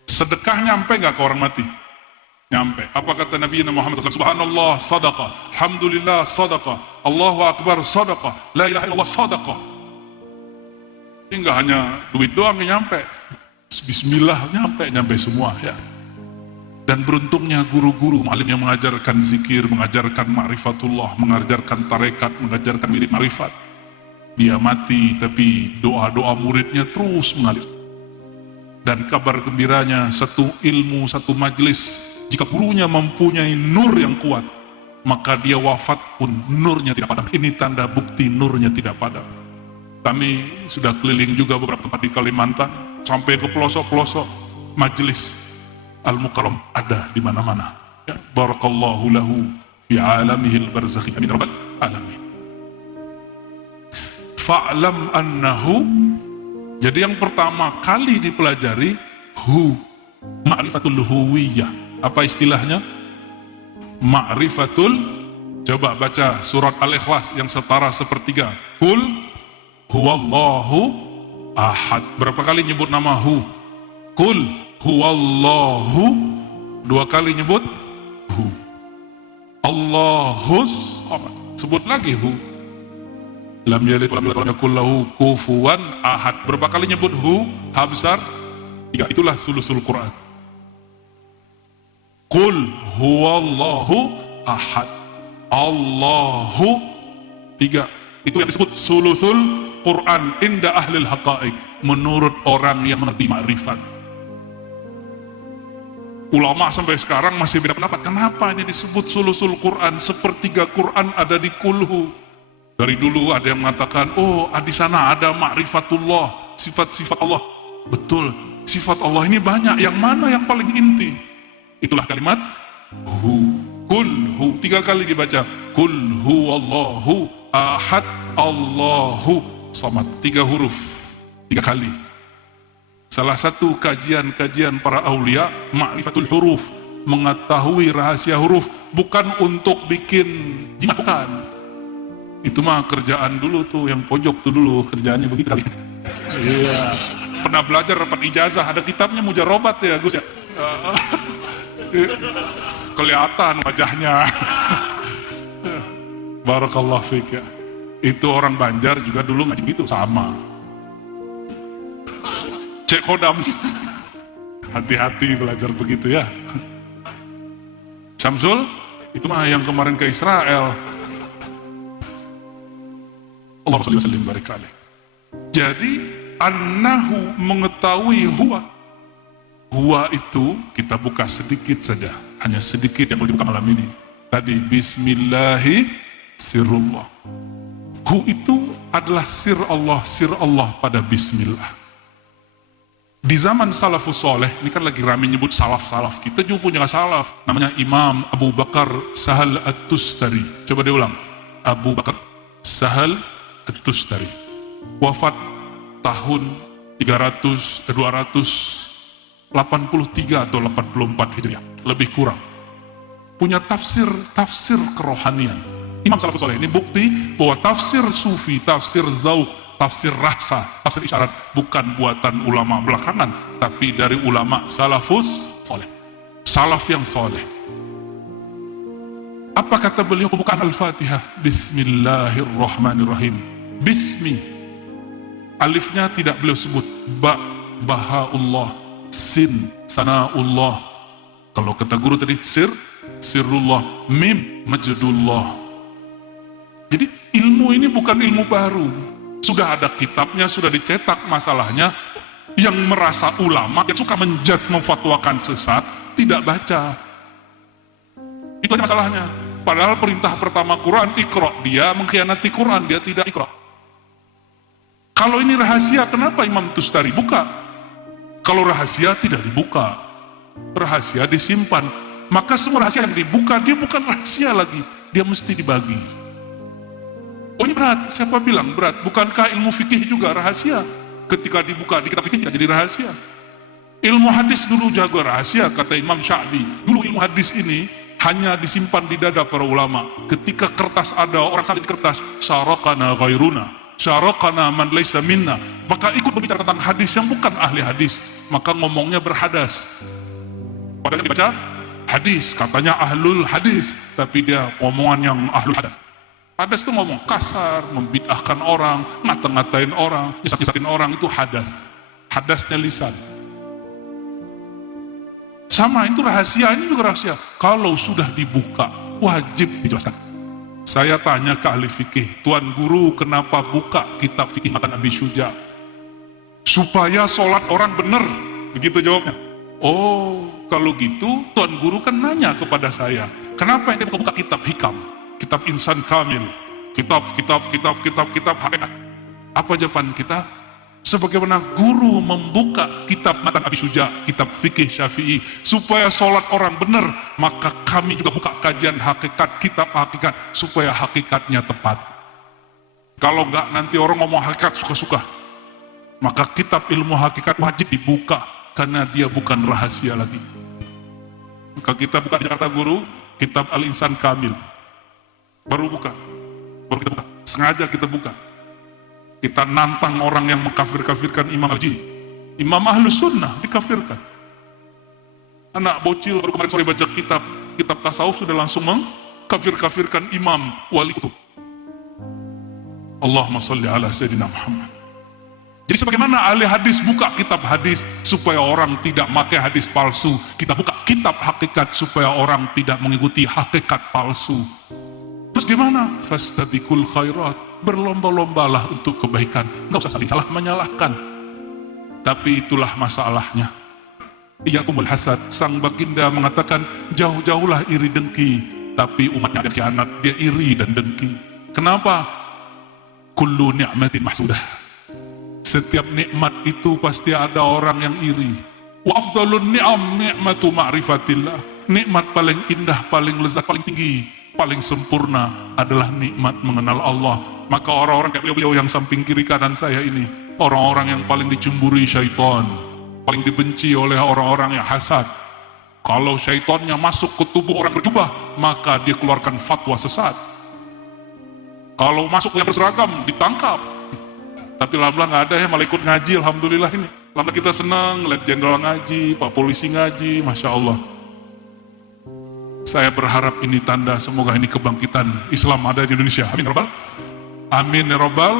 Sedekah nyampe gak ke orang mati? Nyampe. Apa kata Nabi Muhammad SAW? Subhanallah sadaqah, alhamdulillah sadaqah, Allahu Akbar sadaqah, la ilaha illallah sadaqah. Ini gak hanya duit doang yang nyampe, bismillah nyampe semua ya. Dan beruntungnya guru-guru, alim yang mengajarkan zikir, mengajarkan ma'rifatullah, mengajarkan tarekat, mengajarkan wirid ma'rifat. Dia mati tapi doa-doa muridnya terus mengalir. Dan kabar gembiranya, satu ilmu, satu majlis, jika gurunya mempunyai nur yang kuat, maka dia wafat pun nurnya tidak padam. Ini tanda bukti nurnya tidak padam. Kami sudah keliling juga beberapa tempat di Kalimantan, sampai ke pelosok-pelosok, majlis Al-Mukarram ada di mana-mana. Ya, barakallahu lahu fi alamihil barzakhi. Amin rabbal alamin. Fa'lam annahu, jadi yang pertama kali dipelajari ma'rifatul huwiyah. Apa istilahnya? Ma'rifatul, coba baca surat Al-Ikhlas yang setara sepertiga. Qul huwallahu ahad. Berapa kali nyebut nama hu? Qul huwallahu, dua kali nyebut hu. Allahus samad, sebut lagi hu. Lam yalid walam yulad walam yakul lahu kufuwan ahad. Berapa kali nyebut hu? Ha besar 3. Itulah sulusul Quran. Qul huwallahu ahad, Allahu 3. Itu yang disebut sulusul Quran inda ahlil haqa'iq, menurut orang yang mengerti ma'rifat. Ulama sampai sekarang masih beda pendapat. Kenapa ini disebut sulusul Quran? Sepertiga Quran ada di kulhu. Dari dulu ada yang mengatakan, oh di sana ada ma'rifatullah, sifat-sifat Allah. Betul, sifat Allah ini banyak. Yang mana yang paling inti? Itulah kalimat hu. Kul hu, 3 kali dibaca. Kul hu Allahu ahad, Allahu samad. 3 huruf, 3 kali. Salah satu kajian-kajian para aulia, ma'rifatul huruf, mengetahui rahasia huruf, bukan untuk bikin jimat, bukan. Itu mah kerjaan dulu tuh, yang pojok tuh dulu kerjaannya begitu kali. Iya. Pernah belajar dapat ijazah, ada kitabnya mujarobat ya Gus ya. Kelihatan wajahnya. Barakallah fiik ya. Itu orang Banjar juga dulu ngaji gitu sama. Cek Kodam, hati-hati belajar begitu ya. Syamsul, itu mah yang kemarin ke Israel. Allahumma sholli wa sallim barik alaih. Jadi annahu, mengetahui huwa. Huwa itu kita buka sedikit saja, hanya sedikit yang boleh dibuka malam ini. Tadi bismillahi sirullah. Hu itu adalah sir Allah pada bismillah. Di zaman salafus soleh, ini kan lagi rame nyebut salaf-salaf, kita juga punya salaf, namanya Imam Abu Bakar Sahal At-Tustari. Coba diulang, Abu Bakar Sahal At-Tustari, wafat tahun 283 atau 84 Hijriah, lebih kurang. Punya tafsir kerohanian. Imam salafus soleh ini bukti bahwa tafsir sufi, tafsir zauq, tafsir rasa, tafsir isyarat bukan buatan ulama belakangan, tapi dari ulama salafus soleh, salaf yang soleh. Apa kata beliau pembukaan Al-Fatihah? Bismillahirrahmanirrahim. Bismi, alifnya tidak beliau sebut. Ba, bahaullah. Sin, sanaullah. Kalau kata guru tadi sir, sirrullah, mim majdullah. Jadi ilmu ini bukan ilmu baru, sudah ada kitabnya, sudah dicetak. Masalahnya yang merasa ulama, yang suka menjudge, memfatwakan sesat, tidak baca. Itu aja masalahnya. Padahal perintah pertama Quran, Iqra, dia mengkhianati Quran, dia tidak Iqra. Kalau ini rahasia, kenapa Imam Tustari buka? Kalau rahasia tidak dibuka, rahasia disimpan. Maka semua rahasia yang dibuka, dia bukan rahasia lagi, dia mesti dibagi. Oh ini berat, siapa bilang berat? Bukankah ilmu fikih juga rahasia? Ketika dibuka di kitab fikih tidak jadi rahasia. Ilmu hadis dulu jago rahasia, kata Imam Sya'bi. Dulu ilmu hadis ini hanya disimpan di dada para ulama. Ketika kertas ada, orang sampai di kertas, syarakana ghairuna, syarakana man laysa minna, maka ikut berbicara tentang hadis yang bukan ahli hadis, maka ngomongnya berhadas. Padahal dibaca hadis, katanya ahlul hadis, tapi dia ngomongan yang ahlul hadas. Hadas itu ngomong kasar, membid'ahkan orang, ngata-ngatain orang, nyesat-nyesatin orang, itu hadas. Hadasnya lisan. Sama, itu rahasia, ini juga rahasia. Kalau sudah dibuka, wajib dijelaskan. Saya tanya ke ahli fikih, Tuan Guru kenapa buka kitab fikih matan Abi Syuja? Supaya sholat orang benar, begitu jawabnya. Oh, kalau gitu Tuan Guru kan nanya kepada saya, kenapa yang dia buka kitab hikam, kitab insan kamil, kitab hakikat? Apa jawaban kita? Sebagaimana guru membuka kitab matan Abi Syuja, kitab fikih Syafi'i, supaya sholat orang benar, maka kami juga buka kajian hakikat, kitab hakikat, supaya hakikatnya tepat. Kalau enggak nanti orang ngomong hakikat suka-suka, maka kitab ilmu hakikat wajib dibuka, karena dia bukan rahasia lagi. Maka kita buka di Jakarta Guru, kitab Al-Insan Kamil, baru kita buka, sengaja kita buka. Kita nantang orang yang mengkafir-kafirkan Imam Al-Jili, Imam Ahlus Sunnah dikafirkan. Anak bocil baru kemarin sore baca kitab tasawuf sudah langsung mengkafir-kafirkan Imam Wali Kutub. Allahumma sholli ala Sayyidina Muhammad. Jadi sebagaimana ahli hadis buka kitab hadis supaya orang tidak pakai hadis palsu, kita buka kitab hakikat supaya orang tidak mengikuti hakikat palsu. Terus gimana? Fastabiqul khairat, berlomba-lombalah untuk kebaikan. Nggak usah saling salah menyalahkan. Tapi itulah masalahnya. Iyyakumul hasad, sang baginda mengatakan jauh-jauhlah iri dengki. Tapi umatnya ada khianat, dia iri dan dengki. Kenapa? Kullu ni'matin mahsudah. Setiap nikmat itu pasti ada orang yang iri. Wa afdalun ni'am ni'matu ma'rifatillah. Nikmat paling indah, paling lezat, paling tinggi, paling sempurna adalah nikmat mengenal Allah. Maka orang-orang kayak beliau yang samping kiri kanan saya ini, orang-orang yang paling dicemburi syaitan, paling dibenci oleh orang-orang yang hasad. Kalau syaitannya masuk ke tubuh orang berjubah, maka dia keluarkan fatwa sesat. Kalau masuk yang berseragam, ditangkap. Tapi lama-lama nggak ada ya, malah ikut ngaji, alhamdulillah ini. Lama kita senang lihat jenderal ngaji, pak polisi ngaji, masya Allah. Saya berharap ini tanda, semoga ini kebangkitan Islam ada di Indonesia. Amin ya Rabbal. Amin ya Rabbal.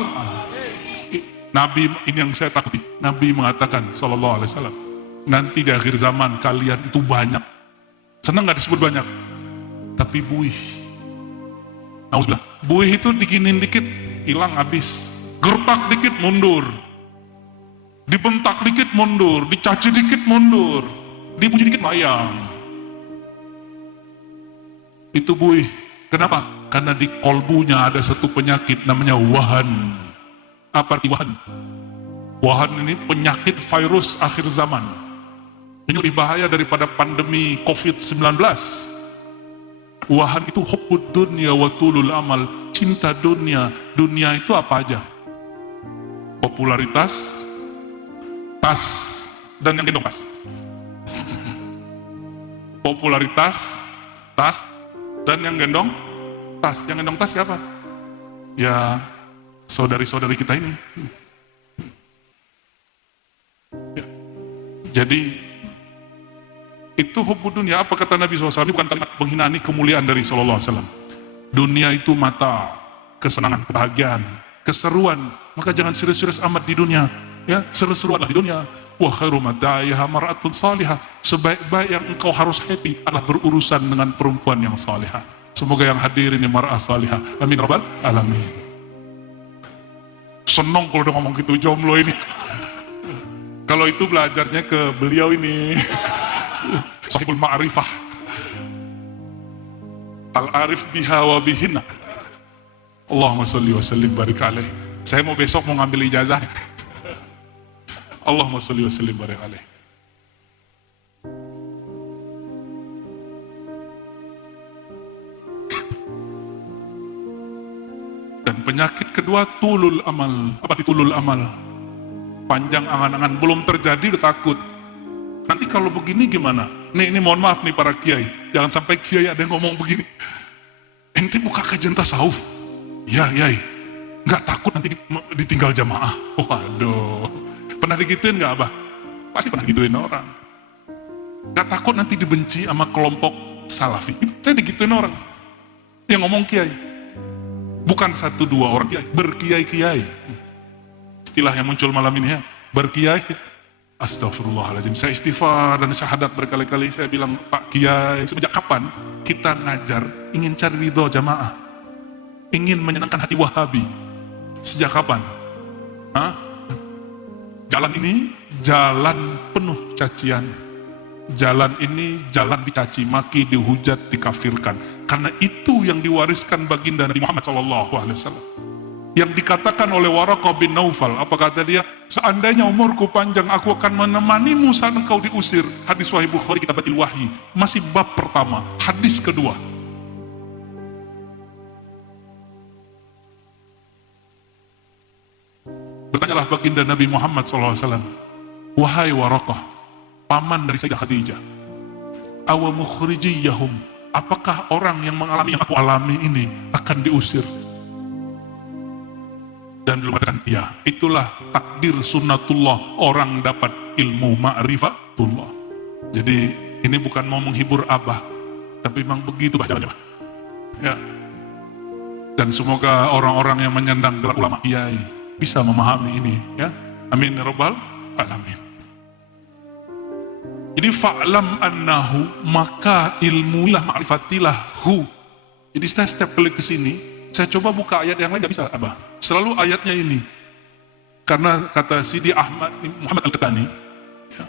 Nabi, ini yang saya takuti. Nabi mengatakan, sallallahu alaihi wasallam, nanti di akhir zaman kalian itu banyak. Senang nggak disebut banyak? Tapi buih. Nauzubillah. Buih itu diginin dikit, hilang habis. Gertak dikit mundur. Dibentak dikit mundur. Dicaci dikit mundur. Dipuji dikit mayang. Itu buih. Kenapa? Karena di kolbunya ada satu penyakit namanya wahan. Apa arti wahan? Wahan ini penyakit virus akhir zaman. Ini lebih bahaya daripada pandemi COVID-19. Wahan itu hubbud dunya wa tulul amal. Cinta dunia. Dunia itu apa aja? Popularitas, tas, dan yang gendong tas. Popularitas, tas, dan yang gendong tas. Yang gendong tas siapa? Ya saudari-saudari kita ini. Ya. Jadi itu hubbud dunia. Apa kata Nabi SAW? Ini bukan kalimat penghinaan, ini kemuliaan dari SAW. Dunia itu mata, kesenangan, kebahagiaan, keseruan. Maka jangan serius-serius amat di dunia. Ya, seru-seruanlah di dunia. Wa khairu mata'iha mar'atun salihah. Sebaik-baik yang engkau harus happy adalah berurusan dengan perempuan yang salihah. Semoga yang hadir ini mar'ah salihah. Amin rabbal alamin. Senang kalau udah ngomong gitu jomblo ini. Kalau itu belajarnya ke beliau ini. Sahibul ma'rifah. Al-arif biha wa bihinna. Allahumma salli wa sallim barik alaih. Saya mau besok mau ngambil ijazah. Allahumma salli wa sallim barik alaih. Dan penyakit kedua tulul amal. Apa itu tulul amal? Panjang angan-angan, belum terjadi udah takut. Nanti kalau begini gimana? Ini mohon maaf nih para kiai, jangan sampai kiai ada yang ngomong begini. Ente buka kajian tasawuf. Ya, yai. Nggak takut nanti ditinggal jamaah. Waduh. Pernah digituin nggak abah? Pasti pernah gituin orang. Nggak takut nanti dibenci sama kelompok salafi. Saya digituin orang. Yang ngomong kiai. Bukan 1-2 orang kiai, berkiai-kiai. Istilah yang muncul malam ini ya, berkiai. Astagfirullahaladzim, saya istighfar dan syahadat berkali-kali. Saya bilang, Pak Kiai, sejak kapan kita ngajar ingin cari ridho jamaah, ingin menyenangkan hati Wahabi? Sejak kapan? Hah? Jalan ini jalan penuh cacian. Jalan ini jalan dicaci maki, dihujat, dikafirkan. Karena itu yang diwariskan baginda Nabi Muhammad SAW. Yang dikatakan oleh Waraqah bin Naufal, apa kata dia? Seandainya umurku panjang, aku akan menemanimu saat engkau diusir. Hadis Sahih Bukhari Kitabatil Wahyi, masih bab pertama, hadis kedua. Bertanyalah baginda Nabi Muhammad SAW, wahai Waraqah, paman dari Sayyidah Khadijah, awa mukhrijiyahum, apakah orang yang mengalami yang aku alami ini akan diusir? Dan belum katakan, ya itulah takdir sunnatullah, orang dapat ilmu ma'rifatullah. Jadi ini bukan mau menghibur abah, tapi memang begitu bacanya. Ya. Dan semoga orang-orang yang menyandang gelar ulama kiai bisa memahami ini, ya. Amin ya rabbal alamin. Jadi fa'lam annahu, maka ilmuilah, ma'rifatilah hu. Jadi saya setiap kali kesini, saya coba buka ayat yang lain, gak bisa abah. Selalu ayatnya ini. Karena kata Sidi Ahmad Muhammad Al-Qatani, ya,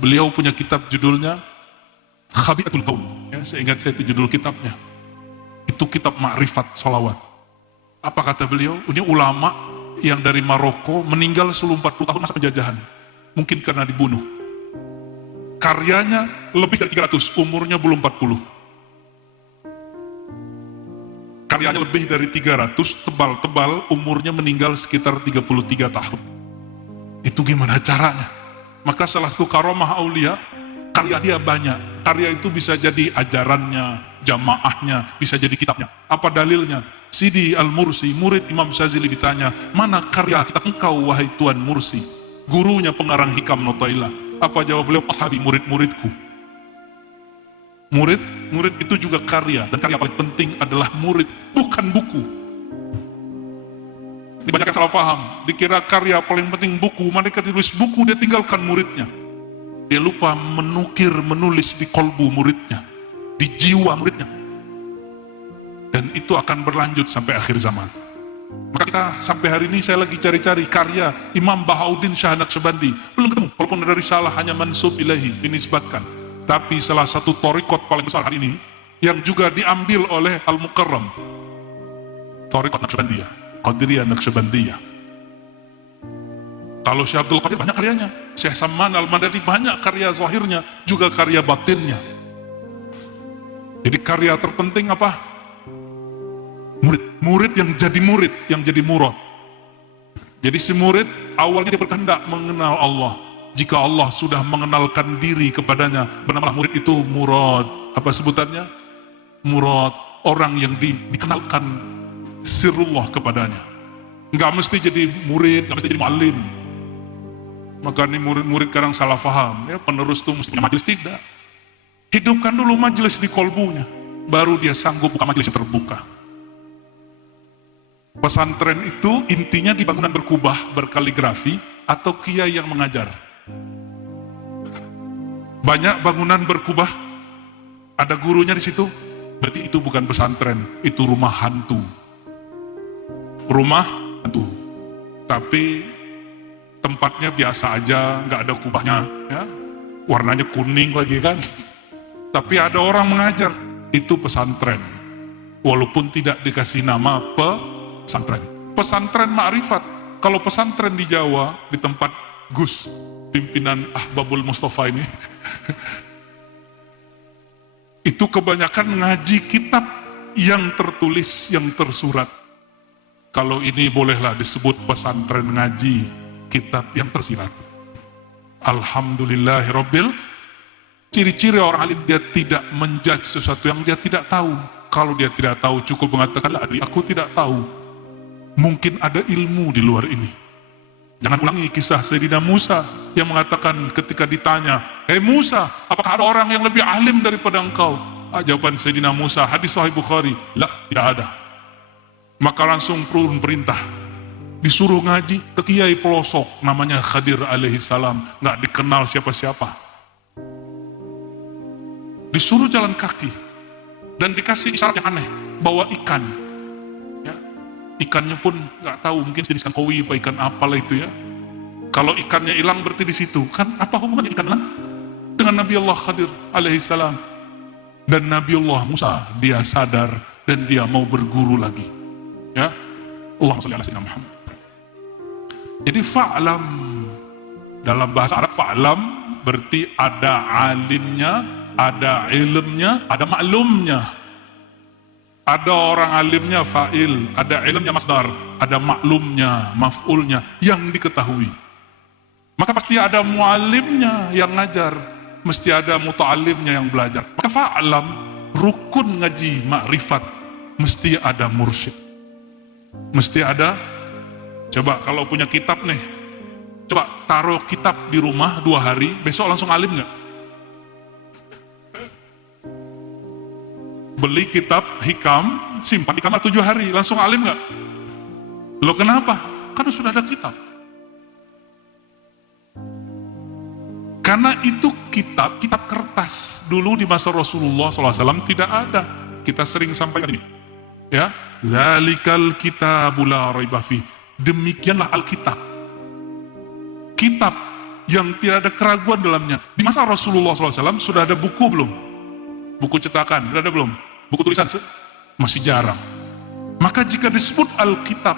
beliau punya kitab judulnya Khabiatul Qaum. Ya, saya ingat saya itu judul kitabnya. Itu kitab ma'rifat sholawat. Apa kata beliau? Ini ulama yang dari Maroko meninggal sebelum 40 tahun masa penjajahan. Mungkin karena dibunuh. Karyanya lebih dari 300, umurnya belum 40. Karyanya lebih dari 300, tebal-tebal, umurnya meninggal sekitar 33 tahun. Itu gimana caranya? Maka salah satu karomah aulia, karya dia banyak. Karya itu bisa jadi ajarannya, jamaahnya, bisa jadi kitabnya. Apa dalilnya? Sidi Al-Mursi, murid Imam Syazili ditanya, mana karya kitab engkau wahai Tuan Mursi? Gurunya pengarang Hikam Notailah. Apa jawab beliau? Ashabi, murid-muridku. Murid itu juga karya, dan karya paling penting adalah murid, bukan buku. Ini banyak yang salah paham, dikira karya paling penting buku, mereka tulis buku, dia tinggalkan muridnya. Dia lupa menulis di kolbu muridnya, di jiwa muridnya. Dan itu akan berlanjut sampai akhir zaman. Maka kita sampai hari ini saya lagi cari-cari karya Imam Bahauddin Shah Naqsyabandi, belum ketemu, walaupun ada risalah hanya mansub ilahi, dinisbatkan. Tapi salah satu thariqat paling besar hari ini yang juga diambil oleh Al-Mukarram, thariqat Naqsyabandiyah, Qadiriyah Naqsyabandiyah. Kalau Syekh Abdul Qadir banyak karyanya, Syekh Saman Al-Madani banyak karya zahirnya, juga karya batinnya. Jadi karya terpenting apa? Murid yang jadi murad. Jadi si murid awalnya dia berkehendak mengenal Allah. Jika Allah sudah mengenalkan diri kepadanya, bernamalah murid itu murad. Apa sebutannya? Murad, orang yang dikenalkan sirullah kepadanya. Enggak mesti jadi murid, enggak mesti jadi muallim. Maka ini murid-murid kadang salah faham, ya, penerus itu mestinya majelis, tidak. Hidupkan dulu majelis di kolbunya, baru dia sanggup buka majelis yang terbuka. Pesantren itu intinya di bangunan berkubah, berkaligrafi, atau kiai yang mengajar. Banyak bangunan berkubah, ada gurunya di situ, berarti itu bukan pesantren, itu rumah hantu. Rumah hantu. Tapi tempatnya biasa aja, nggak ada kubahnya, ya. Warnanya kuning lagi kan. Tapi ada orang mengajar, itu pesantren. Walaupun tidak dikasih nama pesantren. Pesantren Ma'rifat. Kalau pesantren di Jawa, di tempat Gus, pimpinan Ahbabul Mustafa ini, itu kebanyakan ngaji kitab yang tertulis, yang tersurat. Kalau ini bolehlah disebut pesantren ngaji kitab yang tersirat. Alhamdulillahirabbil. Ciri-ciri orang alim, dia tidak menjudge sesuatu yang dia tidak tahu. Kalau dia tidak tahu, cukup mengatakan, aku tidak tahu. Mungkin ada ilmu di luar ini. Jangan ulangi kisah Sayyidina Musa yang mengatakan ketika ditanya, Musa, apakah ada orang yang lebih alim daripada engkau? Jawaban Sayyidina Musa, hadis Sahih Bukhari, tidak ada. Maka langsung turun perintah, disuruh ngaji ke kiai pelosok, namanya Khadir alaihissalam, nggak dikenal siapa-siapa. Disuruh jalan kaki, dan dikasih isyarat yang aneh, bawa ikan. Ya. Ikannya pun nggak tahu, mungkin jenis ikan koi, ikan apalah itu ya. Kalau ikannya hilang berarti di situ, kan apa hubungannya ikan hilang dengan Nabi Allah Khadir alaihissalam? Dan Nabi Allah Musa, dia sadar dan dia mau berguru lagi. Ya, Allahumma shalli ala sayyidina Muhammad. Jadi fa'lam, dalam bahasa Arab fa'lam berarti ada alimnya, ada ilmnya, ada maklumnya. Ada orang alimnya fa'il, ada ilmnya masdar, ada maklumnya, maf'ulnya yang diketahui. Maka pasti ada mualimnya yang ngajar, mesti ada muta'alimnya yang belajar. Maka fa'lam, rukun ngaji ma'rifat, mesti ada mursyid. Mesti ada. Coba kalau punya kitab nih, coba taruh kitab di rumah 2 hari, besok langsung alim gak? Beli kitab hikam, simpan di kamar 7 hari, langsung alim gak? Loh kenapa? Karena sudah ada kitab. Karena itu kitab kertas. Dulu di masa Rasulullah SAW tidak ada. Kita sering sampaikan ini. Ya, zalikal kitabul la raiba fi. Demikianlah Alkitab. Kitab yang tidak ada keraguan dalamnya. Di masa Rasulullah SAW sudah ada buku belum? Buku cetakan, sudah ada belum? Buku tulisan? Masih jarang. Maka jika disebut Alkitab,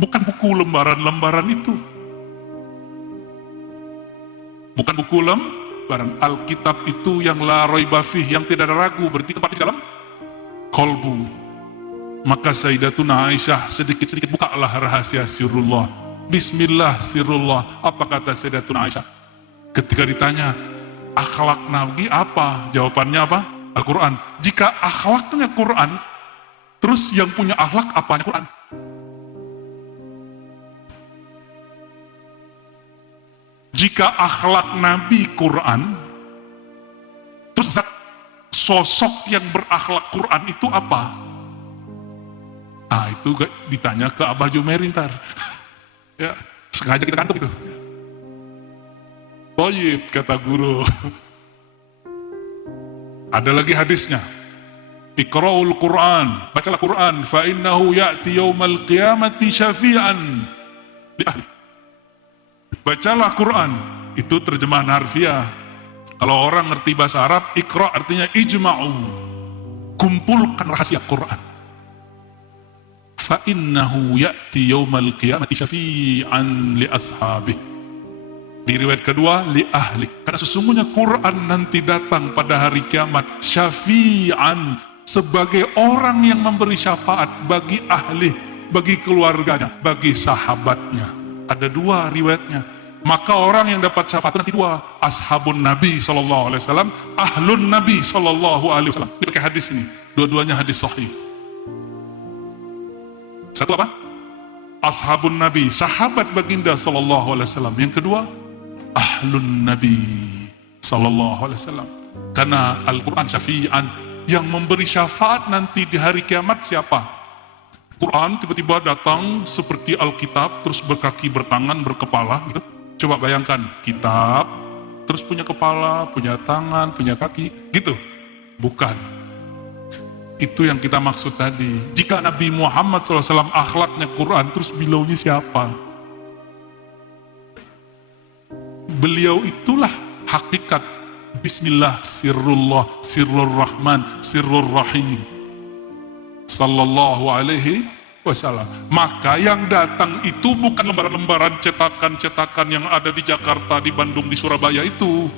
bukan buku lembaran-lembaran itu. Bukan buku lembaran. Alkitab itu yang la raiba fi, yang tidak ada ragu, berarti tempat di dalam kolbu. Maka Sayyidatuna Aisyah sedikit-sedikit bukalah rahasia sirrullah. Bismillah sirrullah. Apa kata Sayyidatuna Aisyah? Ketika ditanya, akhlak Nabi apa? Jawabannya apa? Al-Quran. Jika akhlaknya Quran, terus yang punya akhlak apanya Quran? Jika akhlak Nabi Quran, terus sosok yang berakhlak Quran itu apa? Itu ditanya ke Abah Jumeri ntar. Ya, sengaja kita kantuk itu. Toyib, kata guru. Ada lagi hadisnya. Iqra'ul Quran, bacalah Quran, fa innahu ya'ti yaumal qiyamati syafi'an li ahli. Bacalah Quran, itu terjemahan harfiah. Kalau orang ngerti bahasa Arab, Iqra' artinya ijma'u, kumpulkan rahasia Quran. Fa innahu ya'ti yaumal qiyamati syafi'an li ashabih. Di riwayat kedua, li ahli. Karena sesungguhnya Quran nanti datang pada hari kiamat syafi'an, sebagai orang yang memberi syafaat bagi ahli, bagi keluarganya, bagi sahabatnya. Ada 2 riwayatnya. Maka orang yang dapat syafaat nanti 2, ashabun Nabi SAW, ahlun Nabi SAW. Ini pakai hadis ini, dua-duanya hadis sahih. Satu apa? Ashabun Nabi, sahabat baginda SAW. Yang kedua, ahlun Nabi SAW. Karena Al-Quran syafi'an, yang memberi syafaat nanti di hari kiamat siapa? Quran tiba-tiba datang seperti Alkitab, terus berkaki, bertangan, berkepala gitu. Coba bayangkan, kitab, terus punya kepala, punya tangan, punya kaki, gitu. Bukan. Itu yang kita maksud tadi. Jika Nabi Muhammad SAW akhlaknya Quran, terus beliaunya siapa? Beliau itulah hakikat Bismillah, sirrullah, sirrul rahman, sirrul rahim. Sallallahu alaihi wasallam. Maka yang datang itu bukan lembaran-lembaran cetakan-cetakan yang ada di Jakarta, di Bandung, di Surabaya itu.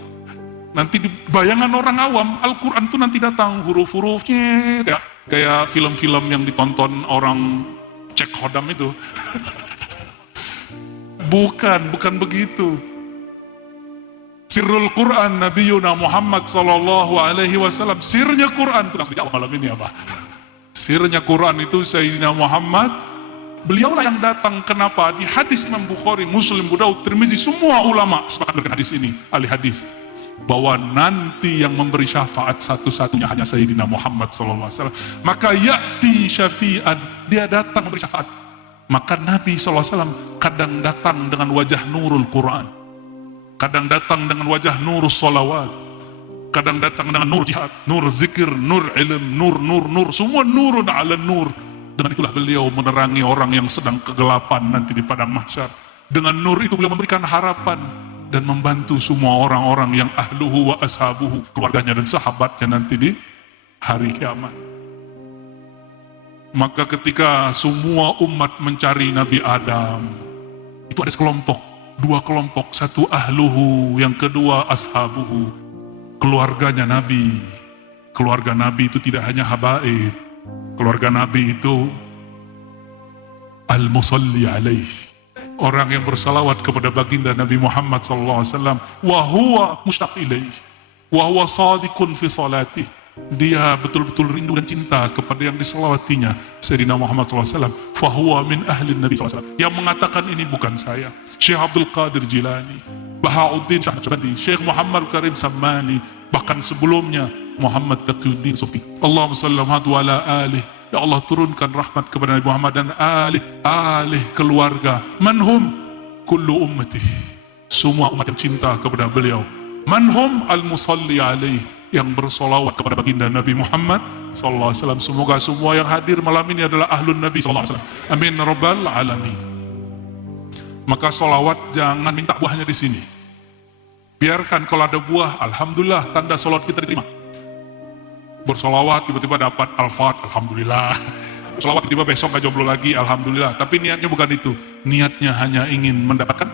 Nanti di bayangan orang awam, Al-Quran itu nanti datang huruf-hurufnya ya, kayak film-film yang ditonton orang cek hodam itu. Bukan begitu. Sirrul Quran Nabiyuna Muhammad sallallahu alaihi wasallam. Sirnya Quran itu langsung dijawab malam ini apa? Sirnya Quran itu Sayyidina Muhammad. Beliaulah yang datang. Kenapa? Di hadis Imam Bukhari, Muslim, Abu Daud, Tirmizi, semua ulama sepakat dengan hadis ini, ahli hadis, bahwa nanti yang memberi syafaat satu-satunya hanya Sayyidina Muhammad SAW. Maka ya'ti syafi'an, dia datang memberi syafaat. Maka Nabi SAW kadang datang dengan wajah nurul Quran, kadang datang dengan wajah nurul salawat, kadang datang dengan nur jihad, nur zikir, nur ilm, nur, semua nurun ala nur. Dengan itulah beliau menerangi orang yang sedang kegelapan nanti di padang mahsyar. Dengan nur itu beliau memberikan harapan dan membantu semua orang-orang yang ahluhu wa ashabuhu, keluarganya dan sahabatnya nanti di hari kiamat. Maka ketika semua umat mencari Nabi Adam, itu ada sekelompok, dua kelompok, satu ahluhu, yang kedua ashabuhu, keluarganya Nabi. Keluarga Nabi itu tidak hanya habaib, keluarga Nabi itu al-musalli alaih, orang yang bersalawat kepada baginda Nabi Muhammad SAW. Wa huwa mushtaq ilaih, wa huwa sadiqun fi salatih, dia betul-betul rindu dan cinta kepada yang disalawatinya, Sayyidina Muhammad SAW. Fahuwa min ahli Nabi SAW. Yang mengatakan ini bukan saya, Syekh Abdul Qadir Jilani, Bahauddin Syahbandi, Syekh Muhammad Karim Sammani, bahkan sebelumnya Muhammad Taqiyuddin Sufi. Allahumma salli ala alih. Ya Allah, turunkan rahmat kepada Nabi Muhammad dan alih keluarga. Manhum kullu ummati, semua umat yang cinta kepada beliau. Manhum al-musalli alaih, yang bersolawat kepada baginda Nabi Muhammad sallallahu alaihi wasallam. Semoga semua yang hadir malam ini adalah ahlun Nabi sallallahu alaihi wasallam. Amin rabbal alamin. Maka solawat jangan minta buahnya di sini. Biarkan kalau ada buah, alhamdulillah, tanda solawat kita diterima. Bersolawat tiba-tiba dapat alfat, alhamdulillah. Solawat tiba-tiba besok gak jomblo lagi, alhamdulillah. Tapi niatnya bukan itu. Niatnya hanya ingin mendapatkan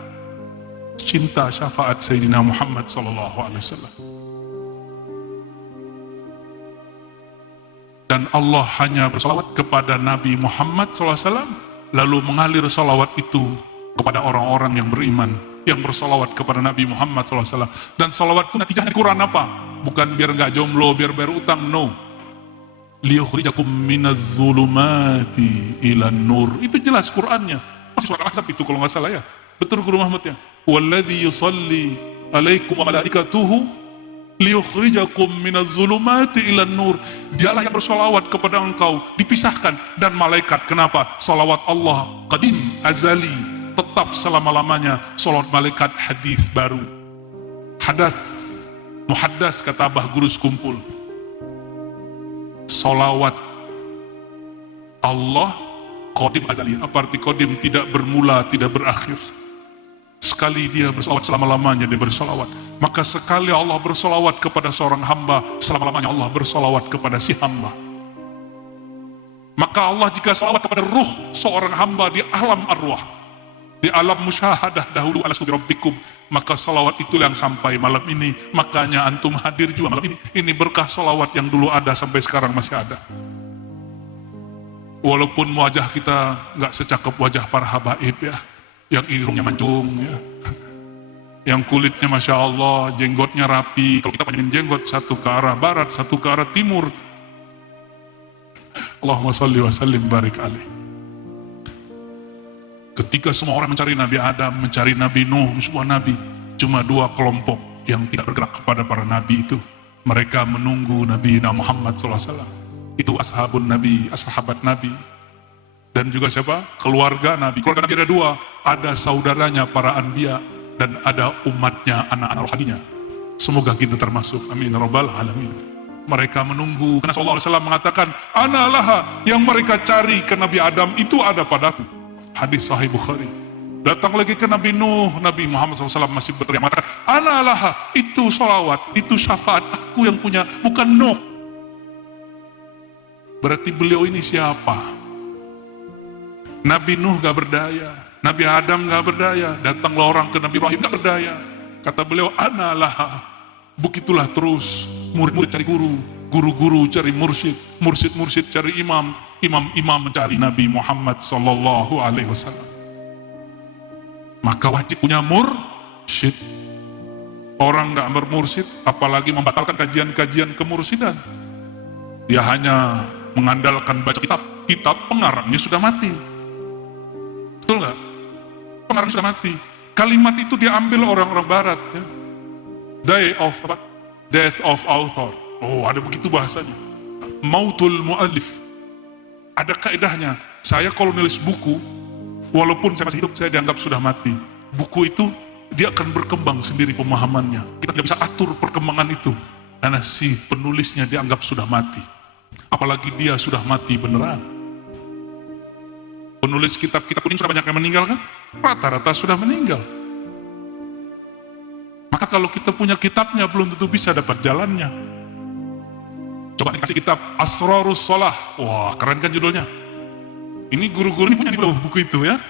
cinta syafaat Sayyidina Muhammad SAW. Dan Allah hanya bersolawat kepada Nabi Muhammad SAW, lalu mengalir solawat itu kepada orang-orang yang beriman, yang bersolawat kepada Nabi Muhammad SAW. Dan solawat itu natijahnya Quran apa? Bukan biar gak jomblo, biar bayar utang, no. Liyukhrijakum minaz zulumati ilan nur. Itu jelas Qurannya. Masih surat Al-Ahzab itu kalau gak salah ya. Betul Guru Muhammadnya. Walladhi yusalli alaikum wa malaikatuhu liyukhrijakum minaz zulumati ilan nur. Dialah yang bersolawat kepada engkau, dipisahkan, dan malaikat. Kenapa? Solawat Allah qadim, azali, tetap selama-lamanya. Solawat malaikat hadis baru. Hadas, muhaddas, kata Abah Guru Sekumpul. Solawat Allah qadim azali. Apa arti qadim? Tidak bermula, tidak berakhir. Sekali dia bersolawat, selama-lamanya dia bersolawat. Maka sekali Allah bersolawat kepada seorang hamba, selama-lamanya Allah bersolawat kepada si hamba. Maka Allah jika solawat kepada ruh seorang hamba di alam arwah, di alam musyahadah dahulu, alastu birabbikum, maka salawat itulah yang sampai malam ini. Makanya antum hadir juga malam ini. Ini berkah salawat yang dulu ada sampai sekarang masih ada. Walaupun wajah kita gak secakep wajah para habaib ya, yang hidungnya mancung ya, yang kulitnya Masya Allah, jenggotnya rapi. Kalau kita panjangin jenggot, satu ke arah barat, satu ke arah timur. Allahumma salli wa sallim barik alaih. Ketika semua orang mencari Nabi Adam, mencari Nabi Nuh, semua Nabi, cuma dua kelompok yang tidak bergerak kepada para Nabi itu. Mereka menunggu Nabi Muhammad SAW. Itu ashabun Nabi, ashabat Nabi. Dan juga siapa? Keluarga Nabi. Keluarga Nabi ada dua. Ada saudaranya para anbiya, dan ada umatnya, anak-anak rohaninya. Semoga kita termasuk, amin rabbal alamin. Mereka menunggu, karena sallallahu alaihi wasallam mengatakan, ana laha, yang mereka cari ke Nabi Adam itu ada padaku. Hadis Sahih Bukhari. Datang lagi ke Nabi Nuh, Nabi Muhammad SAW masih berteriak mengatakan, ana laha, itu sholawat, itu syafaat, aku yang punya, bukan Nuh. Berarti beliau ini siapa? Nabi Nuh gak berdaya, Nabi Adam gak berdaya, datanglah orang ke Nabi Ibrahim gak berdaya. Kata beliau, ana laha. Begitulah terus, murid-murid cari guru, guru-guru cari mursyid, mursyid-mursyid cari imam, imam-imam mencari Nabi Muhammad sallallahu alaihi wasallam. Maka wajib punya mursyid. Orang tidak bermursyid, apalagi membatalkan kajian-kajian kemursidan. Dia hanya mengandalkan baca kitab pengarangnya sudah mati. Betul nggak? Pengarangnya sudah mati. Kalimat itu diambil orang-orang barat, ya. Death of author. Oh, ada begitu bahasanya. Mautul mu'alif. Ada kaedahnya. Saya kalau nulis buku, walaupun saya masih hidup, saya dianggap sudah mati. Buku itu dia akan berkembang sendiri pemahamannya. Kita tidak bisa atur perkembangan itu karena si penulisnya dianggap sudah mati. Apalagi dia sudah mati beneran. Penulis kitab-kitab ini sudah banyak yang meninggal kan? Rata-rata sudah meninggal. Maka kalau kita punya kitabnya belum tentu bisa dapat jalannya. Coba dikasih kitab Asrarus Shalah. Wah, keren kan judulnya? Ini guru-guru ini punya di bawah buku itu ya.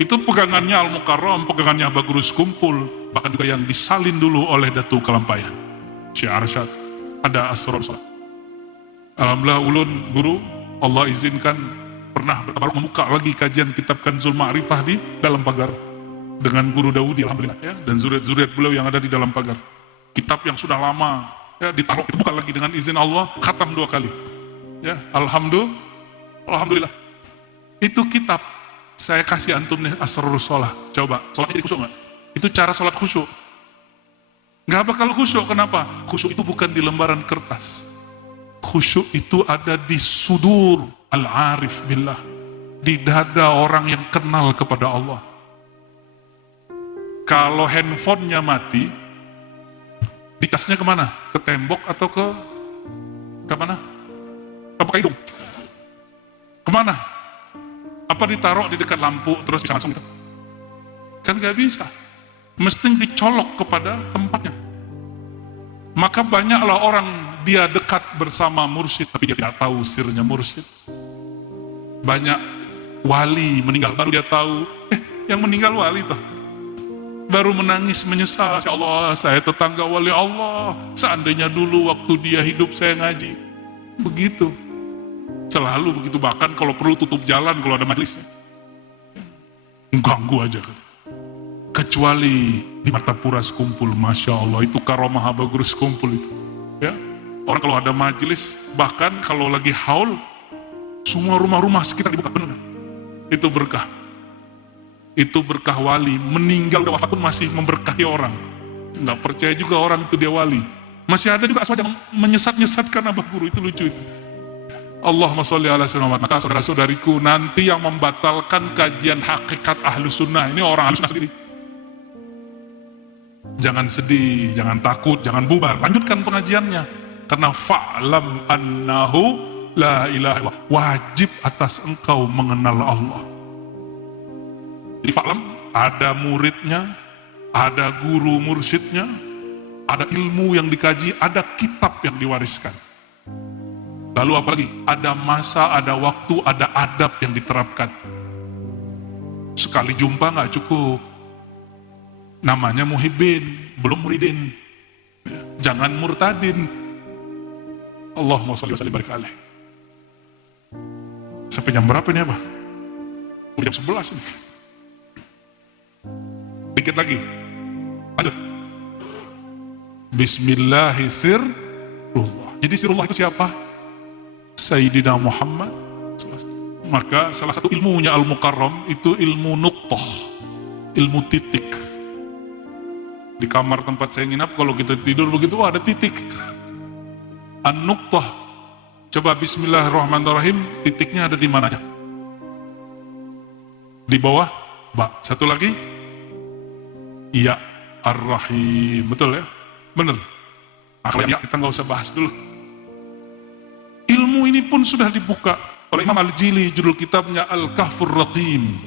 Itu pegangannya Al-Mukarram, pegangannya Bagurus Kumpul, bahkan juga yang disalin dulu oleh Datu Kalampayan, Syekh Arsyad. Ada Asrarus Shalah. Alhamdulillah ulun guru, Allah izinkan pernah bertabaruk membuka lagi kajian kitab Kanzul Ma'rifah di dalam pagar dengan guru Daudi, alhamdulillah ya, dan zuriat-zuriat beliau yang ada di dalam pagar. Kitab yang sudah lama ya ditaruh, dibuka lagi dengan izin Allah, khatam 2 kali. Ya, alhamdulillah. Itu kitab saya kasih antum nih, Asrarus Shalah. Coba, sholat jadi khusyuk nggak? Itu cara sholat khusyuk. Nggak bakal khusyuk, kenapa? Khusyuk itu bukan di lembaran kertas. Khusyuk itu ada di sudur al-arif billah, di dada orang yang kenal kepada Allah. Kalau handphonenya mati, dicasnya kemana? Ke tembok atau ke mana? Ke hidung? Kemana? Apa ditaruh di dekat lampu terus bisa langsung gitu? Kan gak bisa. Mesti dicolok kepada tempatnya. Maka banyaklah orang dia dekat bersama mursyid, tapi dia tidak tahu sirnya mursyid. Banyak wali meninggal, baru dia tahu, yang meninggal wali toh. Baru menangis menyesal, ya Allah, saya tetangga wali Allah, seandainya dulu waktu dia hidup saya ngaji. Begitu. Selalu begitu, bahkan kalau perlu tutup jalan kalau ada majelisnya. Ganggu aja. Kecuali di Martapura Sekumpul, Masya Allah, itu karomah Bagurus Kumpul itu. Ya. Orang kalau ada majelis, bahkan kalau lagi haul, semua rumah-rumah sekitar dibuka benar. Itu berkah. Itu berkah wali, meninggal udah wafat pun masih memberkahi orang. Nggak percaya juga orang itu dia wali. Masih ada juga asal yang menyesat-nyesatkan abah guru, itu lucu itu. Allahumma sholli ala sayyidina Muhammad. Maka saudara-saudariku, nanti yang membatalkan kajian hakikat ahlu sunnah, ini orang ahlu sunnah sendiri. Jangan sedih, jangan takut, jangan bubar, lanjutkan pengajiannya. Karena fa'lam annahu la ilaha illallah, wajib atas engkau mengenal Allah. Jadi fa'lam, ada muridnya, ada guru mursyidnya, ada ilmu yang dikaji, ada kitab yang diwariskan. Lalu apalagi? Ada masa, ada waktu, ada adab yang diterapkan. Sekali jumpa nggak cukup. Namanya muhibbin, belum muridin. Jangan murtadin. Allahumma sholli wa sallim barik alaih. Sampai jam berapa ini apa? Jam 11 ini. Dikit lagi. Lanjut. Bismillahirrahmanirrahim. Jadi sirullah itu siapa? Sayyidina Muhammad. Maka salah satu ilmunya Al-Mukarram itu ilmu nuqtah, ilmu titik. Di kamar tempat saya nginap, kalau kita tidur begitu, ada titik. An-nuqtah. Coba bismillahirrahmanirrahim, titiknya ada di mana aja? Di bawah ba. Satu lagi ya. Ar-Rahim. Betul ya? Bener. Nah, kalau yang kita nggak usah bahas dulu. Ilmu ini pun sudah dibuka oleh Imam Al-Jili, judul kitabnya Al-Kahfur Raqim.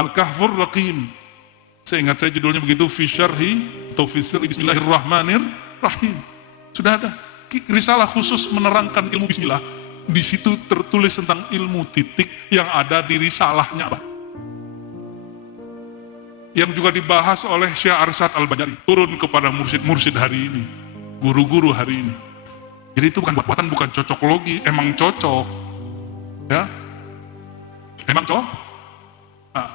Al-Kahfur Raqim. Saya ingat saya judulnya begitu, fi syarhi atau fi sirri bismillahirrahmanirrahim. Sudah ada risalah khusus menerangkan ilmu bismillah. Di situ tertulis tentang ilmu titik yang ada di risalahnya, yang juga dibahas oleh Syekh Arsyad Al-Bajari, turun kepada mursyid-mursyid hari ini, guru-guru hari ini. Jadi itu bukan buat-buatan, bukan cocokologi, emang cocok, ya, emang cocok. Nah,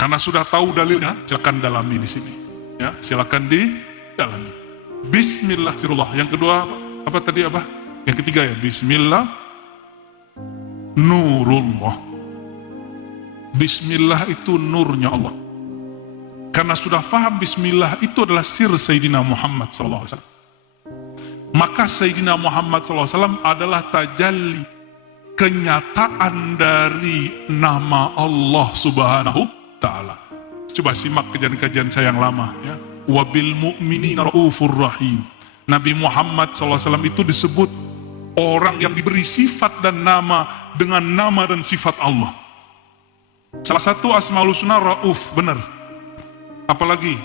karena sudah tahu dalilnya, silakan dalami di sini, ya, silakan didalami. Bismillahirrahmanirrahim. Yang kedua apa tadi apa? Yang ketiga ya, Bismillah nurullah. Bismillah itu nurnya Allah. Karena sudah faham Bismillah itu adalah sir Sayyidina Muhammad SAW. Maka Sayyidina Muhammad SAW adalah tajalli, kenyataan dari nama Allah Subhanahu Ta'ala. Coba simak kajian-kajian saya yang lama ya. Wabil mu'minina raufur rahim. Nabi Muhammad SAW itu disebut orang yang diberi sifat dan nama dengan nama dan sifat Allah. Salah satu Asmaul Husna Rauf, benar. Apalagi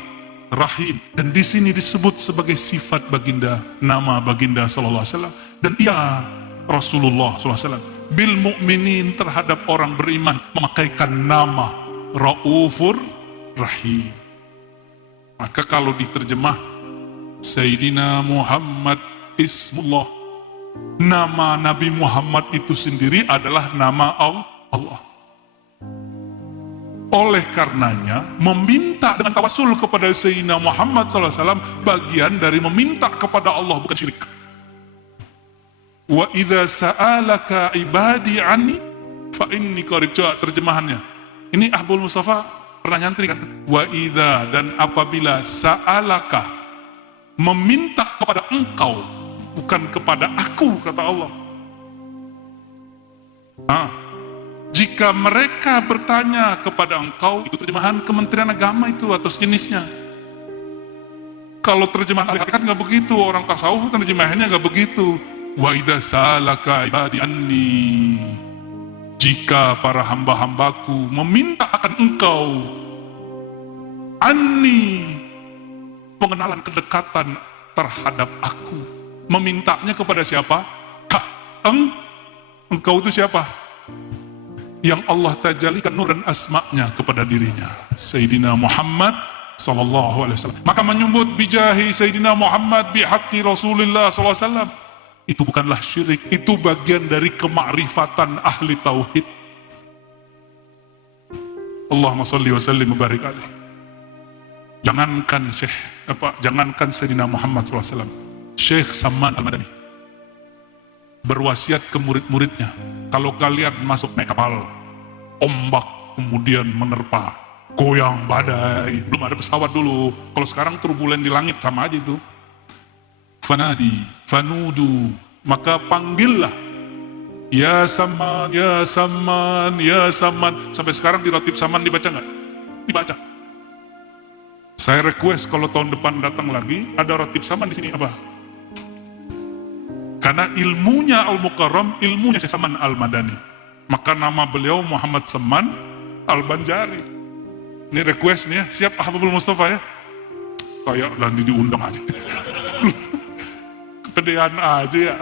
Rahim, dan di sini disebut sebagai sifat baginda, nama baginda sallallahu alaihi wasallam. Dan ia Rasulullah sallallahu alaihi wasallam bil mukminin, terhadap orang beriman memakaikan nama Raufur Rahim. Maka kalau diterjemah Sayyidina Muhammad Ismullah, nama Nabi Muhammad itu sendiri adalah nama Allah. Oleh karenanya, meminta dengan tawasul kepada Sayyidina Muhammad SAW bagian dari meminta kepada Allah, bukan syirik. Wa idza sa'alaka ibadi anni fa inni qarib. Coba terjemahannya. Ini Ahbul Mustafa pernah nyantri kan? Wa idza, dan apabila sa'alaka, meminta kepada engkau, bukan kepada aku, kata Allah. Jika mereka bertanya kepada engkau, itu terjemahan Kementerian Agama itu atau sejenisnya. Kalau terjemahan hakikat nggak begitu, orang tasawuf terjemahannya nggak begitu. Wa idza sa'alaka ibadi anni, jika para hamba-hambaku meminta akan engkau, anni, pengenalan kedekatan terhadap aku. Memintanya kepada siapa? Engkau itu siapa? Yang Allah tajalikan nur dan asma'nya kepada dirinya, Sayyidina Muhammad sallallahu alaihi wasallam. Maka menyebut bijahi Sayyidina Muhammad bihaqqi Rasulullah sallallahu alaihi wasallam, itu bukanlah syirik, itu bagian dari kemakrifatan ahli tauhid. Allahumma shalli wa sallim wa barik alaihi. Jangankan Sayyidina Muhammad sallallahu alaihi wasallam, Syekh Salman Al-Madani berwasiat ke murid-muridnya, kalau kalian masuk naik kapal, ombak kemudian menerpa, goyang badai, belum ada pesawat dulu, kalau sekarang turbulen di langit sama aja itu. Fanadi, fanudu, maka panggillah, ya Saman, ya Saman, ya Saman. Sampai sekarang di Ratib Saman dibaca nggak? Dibaca. Saya request kalau tahun depan datang lagi, ada Ratib Saman di sini apa? Karena ilmunya Al-Mukarram, ilmunya Syekh Salman Al-Madani. Maka nama beliau Muhammad Salman Al-Banjari. Ini request nih ya, siap Ahbabul Mustafa ya? Kayak dan diundang aja. Kepedean aja ya.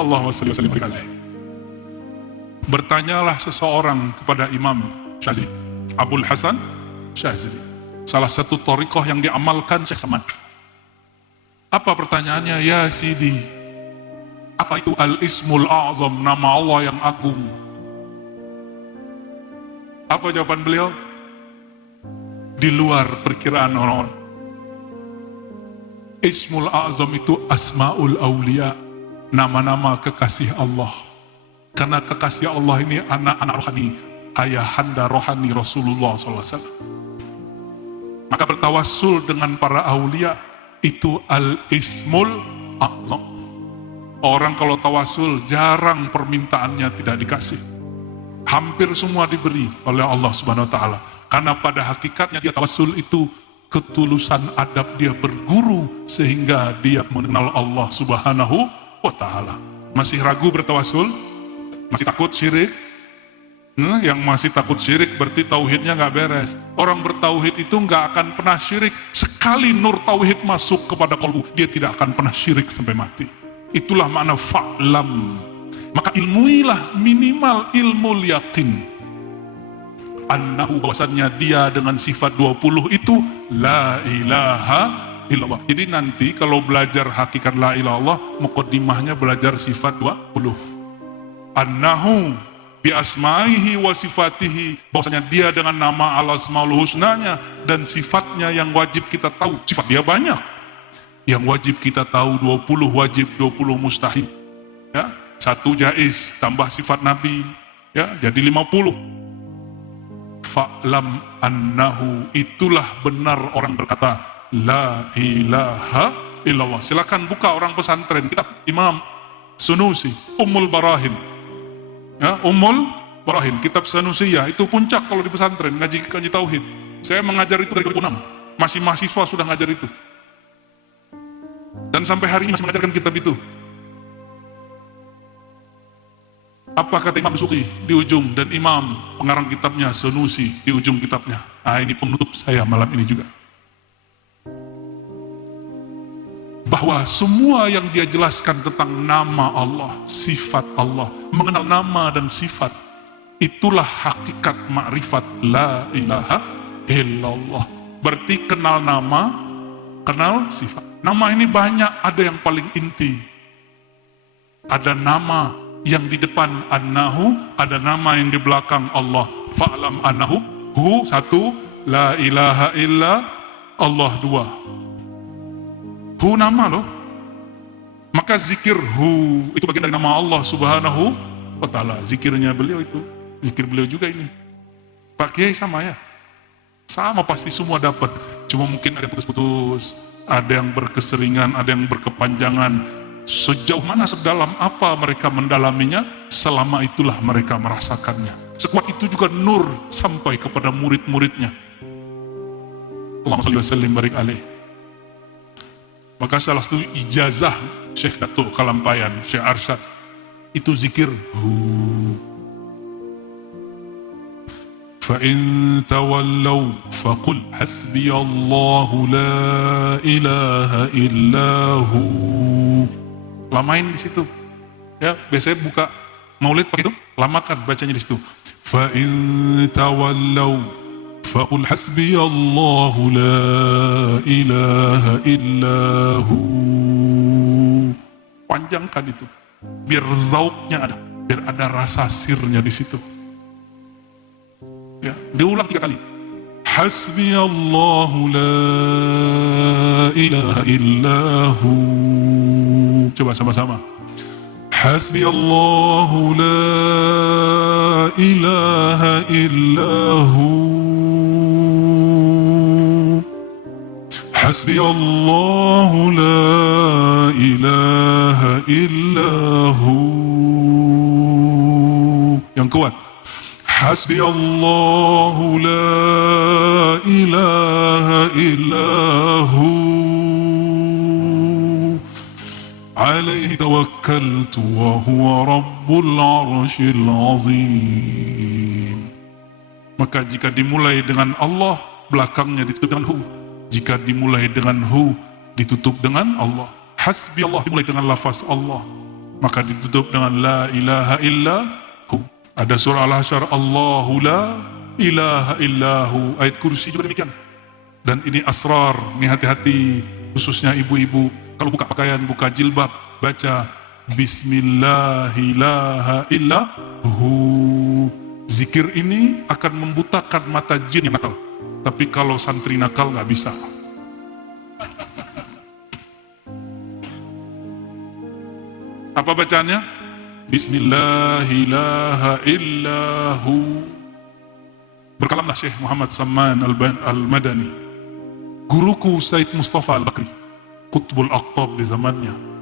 Allahumma shalli wa sallim alaihi. Bertanyalah seseorang kepada Imam Syazili, Abul Hasan Syazili, salah satu thariqah yang diamalkan Syekh Salman. Apa pertanyaannya? Ya Sidi, apa itu Al-Ismul A'zam, nama Allah yang agung? Apa jawaban beliau? Di luar perkiraan orang-orang. Ismul A'zam itu Asma'ul Awliya, nama-nama kekasih Allah. Karena kekasih Allah ini anak-anak rohani, ayahanda rohani Rasulullah SAW. Maka bertawassul dengan para awliya itu Al-Ismul A'zam. Orang kalau tawasul jarang permintaannya tidak dikasih. Hampir semua diberi oleh Allah Subhanahu wa taala. Karena pada hakikatnya dia tawassul itu ketulusan adab dia berguru sehingga dia mengenal Allah Subhanahu wa Ta'ala. Masih ragu bertawassul? Masih takut syirik? Yang masih takut syirik berarti tauhidnya nggak beres. Orang bertauhid itu nggak akan pernah syirik. Sekali nur tauhid masuk kepada kalbu, dia tidak akan pernah syirik sampai mati. Itulah makna fa'lam. Maka ilmuilah minimal ilmu yakin. Annahu, bahwasannya dia dengan sifat 20 itu la ilaha illallah. Jadi nanti kalau belajar hakikat la ilaha illallah, muqaddimahnya belajar sifat 20. Annahu bi asma'ihi wa sifatihi, bahwasanya dia dengan nama al-asmaul husnanya dan sifatnya yang wajib kita tahu. Sifat dia banyak. Yang wajib kita tahu 20 wajib, 20 mustahil. Ya, 1 jaiz tambah sifat nabi, ya, jadi 50. Fa'lam annahu, itulah benar orang berkata la ilaha illallah. Silakan buka orang pesantren kitab Imam Sunusi Ummul Barahin, ya, Ummul Barahin, kitab Sanusiyah, itu puncak kalau di pesantren ngaji tauhid. Saya mengajar itu dari 2006, masih mahasiswa sudah ngajar itu, dan sampai hari ini masih mengajarkan kitab itu. Apa kata Imam Suki di ujung, dan Imam pengarang kitabnya Sunusi di ujung kitabnya. Ini penutup saya malam ini juga. Bahwa semua yang dia jelaskan tentang nama Allah, sifat Allah, mengenal nama dan sifat, itulah hakikat makrifat la ilaha illallah. Berarti kenal nama, kenal sifat. Nama ini banyak, ada yang paling inti. Ada nama yang di depan annahu, ada nama yang di belakang Allah. Fa'lam annahu, hu 1, la ilaha illa Allah 2. Hu nama loh. Maka zikir hu itu bagian dari nama Allah Subhanahu wa Ta'ala. Zikirnya beliau itu, zikir beliau juga ini. Pak Kiai sama ya? Sama, pasti semua dapat. Cuma mungkin ada putus-putus, ada yang berkeseringan, ada yang berkepanjangan. Sejauh mana, sedalam apa mereka mendalaminya, selama itulah mereka merasakannya. Sekuat itu juga nur sampai kepada murid-muridnya. Allahumma shalli wa sallim barik alaih. Maka salah satu ijazah Syekh Datuk Kalampayan, Syekh Arsyad, itu zikir fa in tawallaw faqul hasbiyallahu la ilaha illahu. Lamain di situ, ya, biasanya buka maulid pakai itu, lamakan bacanya di situ. Fa in tawallaw faqul hasbiyallahu la ilaha illahu. Panjangkan itu, biar zauknya ada, biar ada rasa sirnya di situ. Ya, diulang 3 kali. Hasbiyallahu la ilaha illahu. Coba sama-sama. Hasbiyallahu la ilaha illahu. Hasbiyallahu la ilaha illahu. Yang kuat. Hasbiyallahu la ilaha illahu. Alaihi tawakkaltu wa huwa rabbul arshil azim. Maka jika dimulai dengan Allah, belakangnya ditutup dengan hu. Jika dimulai dengan hu, ditutup dengan Allah. Hasbi Allah dimulai dengan lafaz Allah, maka ditutup dengan la ilaha illa hu. Ada surah Al-Hasyr, Allahu la ilaha illahu. Ayat kursi juga demikian. Dan ini asrar, ini hati-hati, khususnya ibu-ibu. Kalau buka pakaian, buka jilbab, baca Bismillahirrahmanirrahim. Zikir ini akan membutakan mata jin yang nakal. Tapi kalau santri nakal nggak bisa. Apa bacaannya? Bismillahirrahmanirrahim. Berkalamlah Syekh Muhammad Samman Al-Madani, guruku Said Mustafa Al-Bakri, Qutbul Aqtab di zamannya.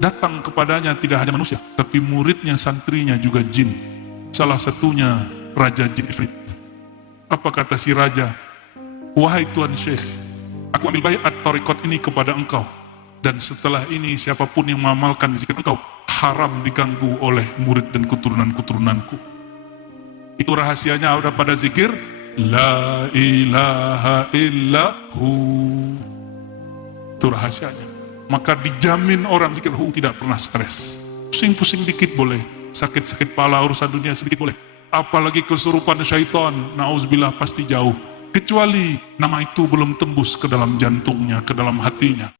Datang kepadanya tidak hanya manusia, tapi muridnya, santrinya juga jin. Salah satunya Raja Jin Ifrit. Apa kata si raja? Wahai Tuan Syekh, aku ambil baiat tarekat ini kepada engkau. Dan setelah ini siapapun yang mengamalkan zikir engkau, haram diganggu oleh murid dan keturunan-keturunanku. Itu rahasianya ada pada zikir La ilaha illahu. Itu rahasianya. Maka dijamin orang zikir tidak pernah stres. Pusing-pusing dikit boleh, sakit-sakit pala urusan dunia sedikit boleh. Apalagi kesurupan syaitan, na'udzubillah pasti jauh. Kecuali nama itu belum tembus ke dalam jantungnya, ke dalam hatinya.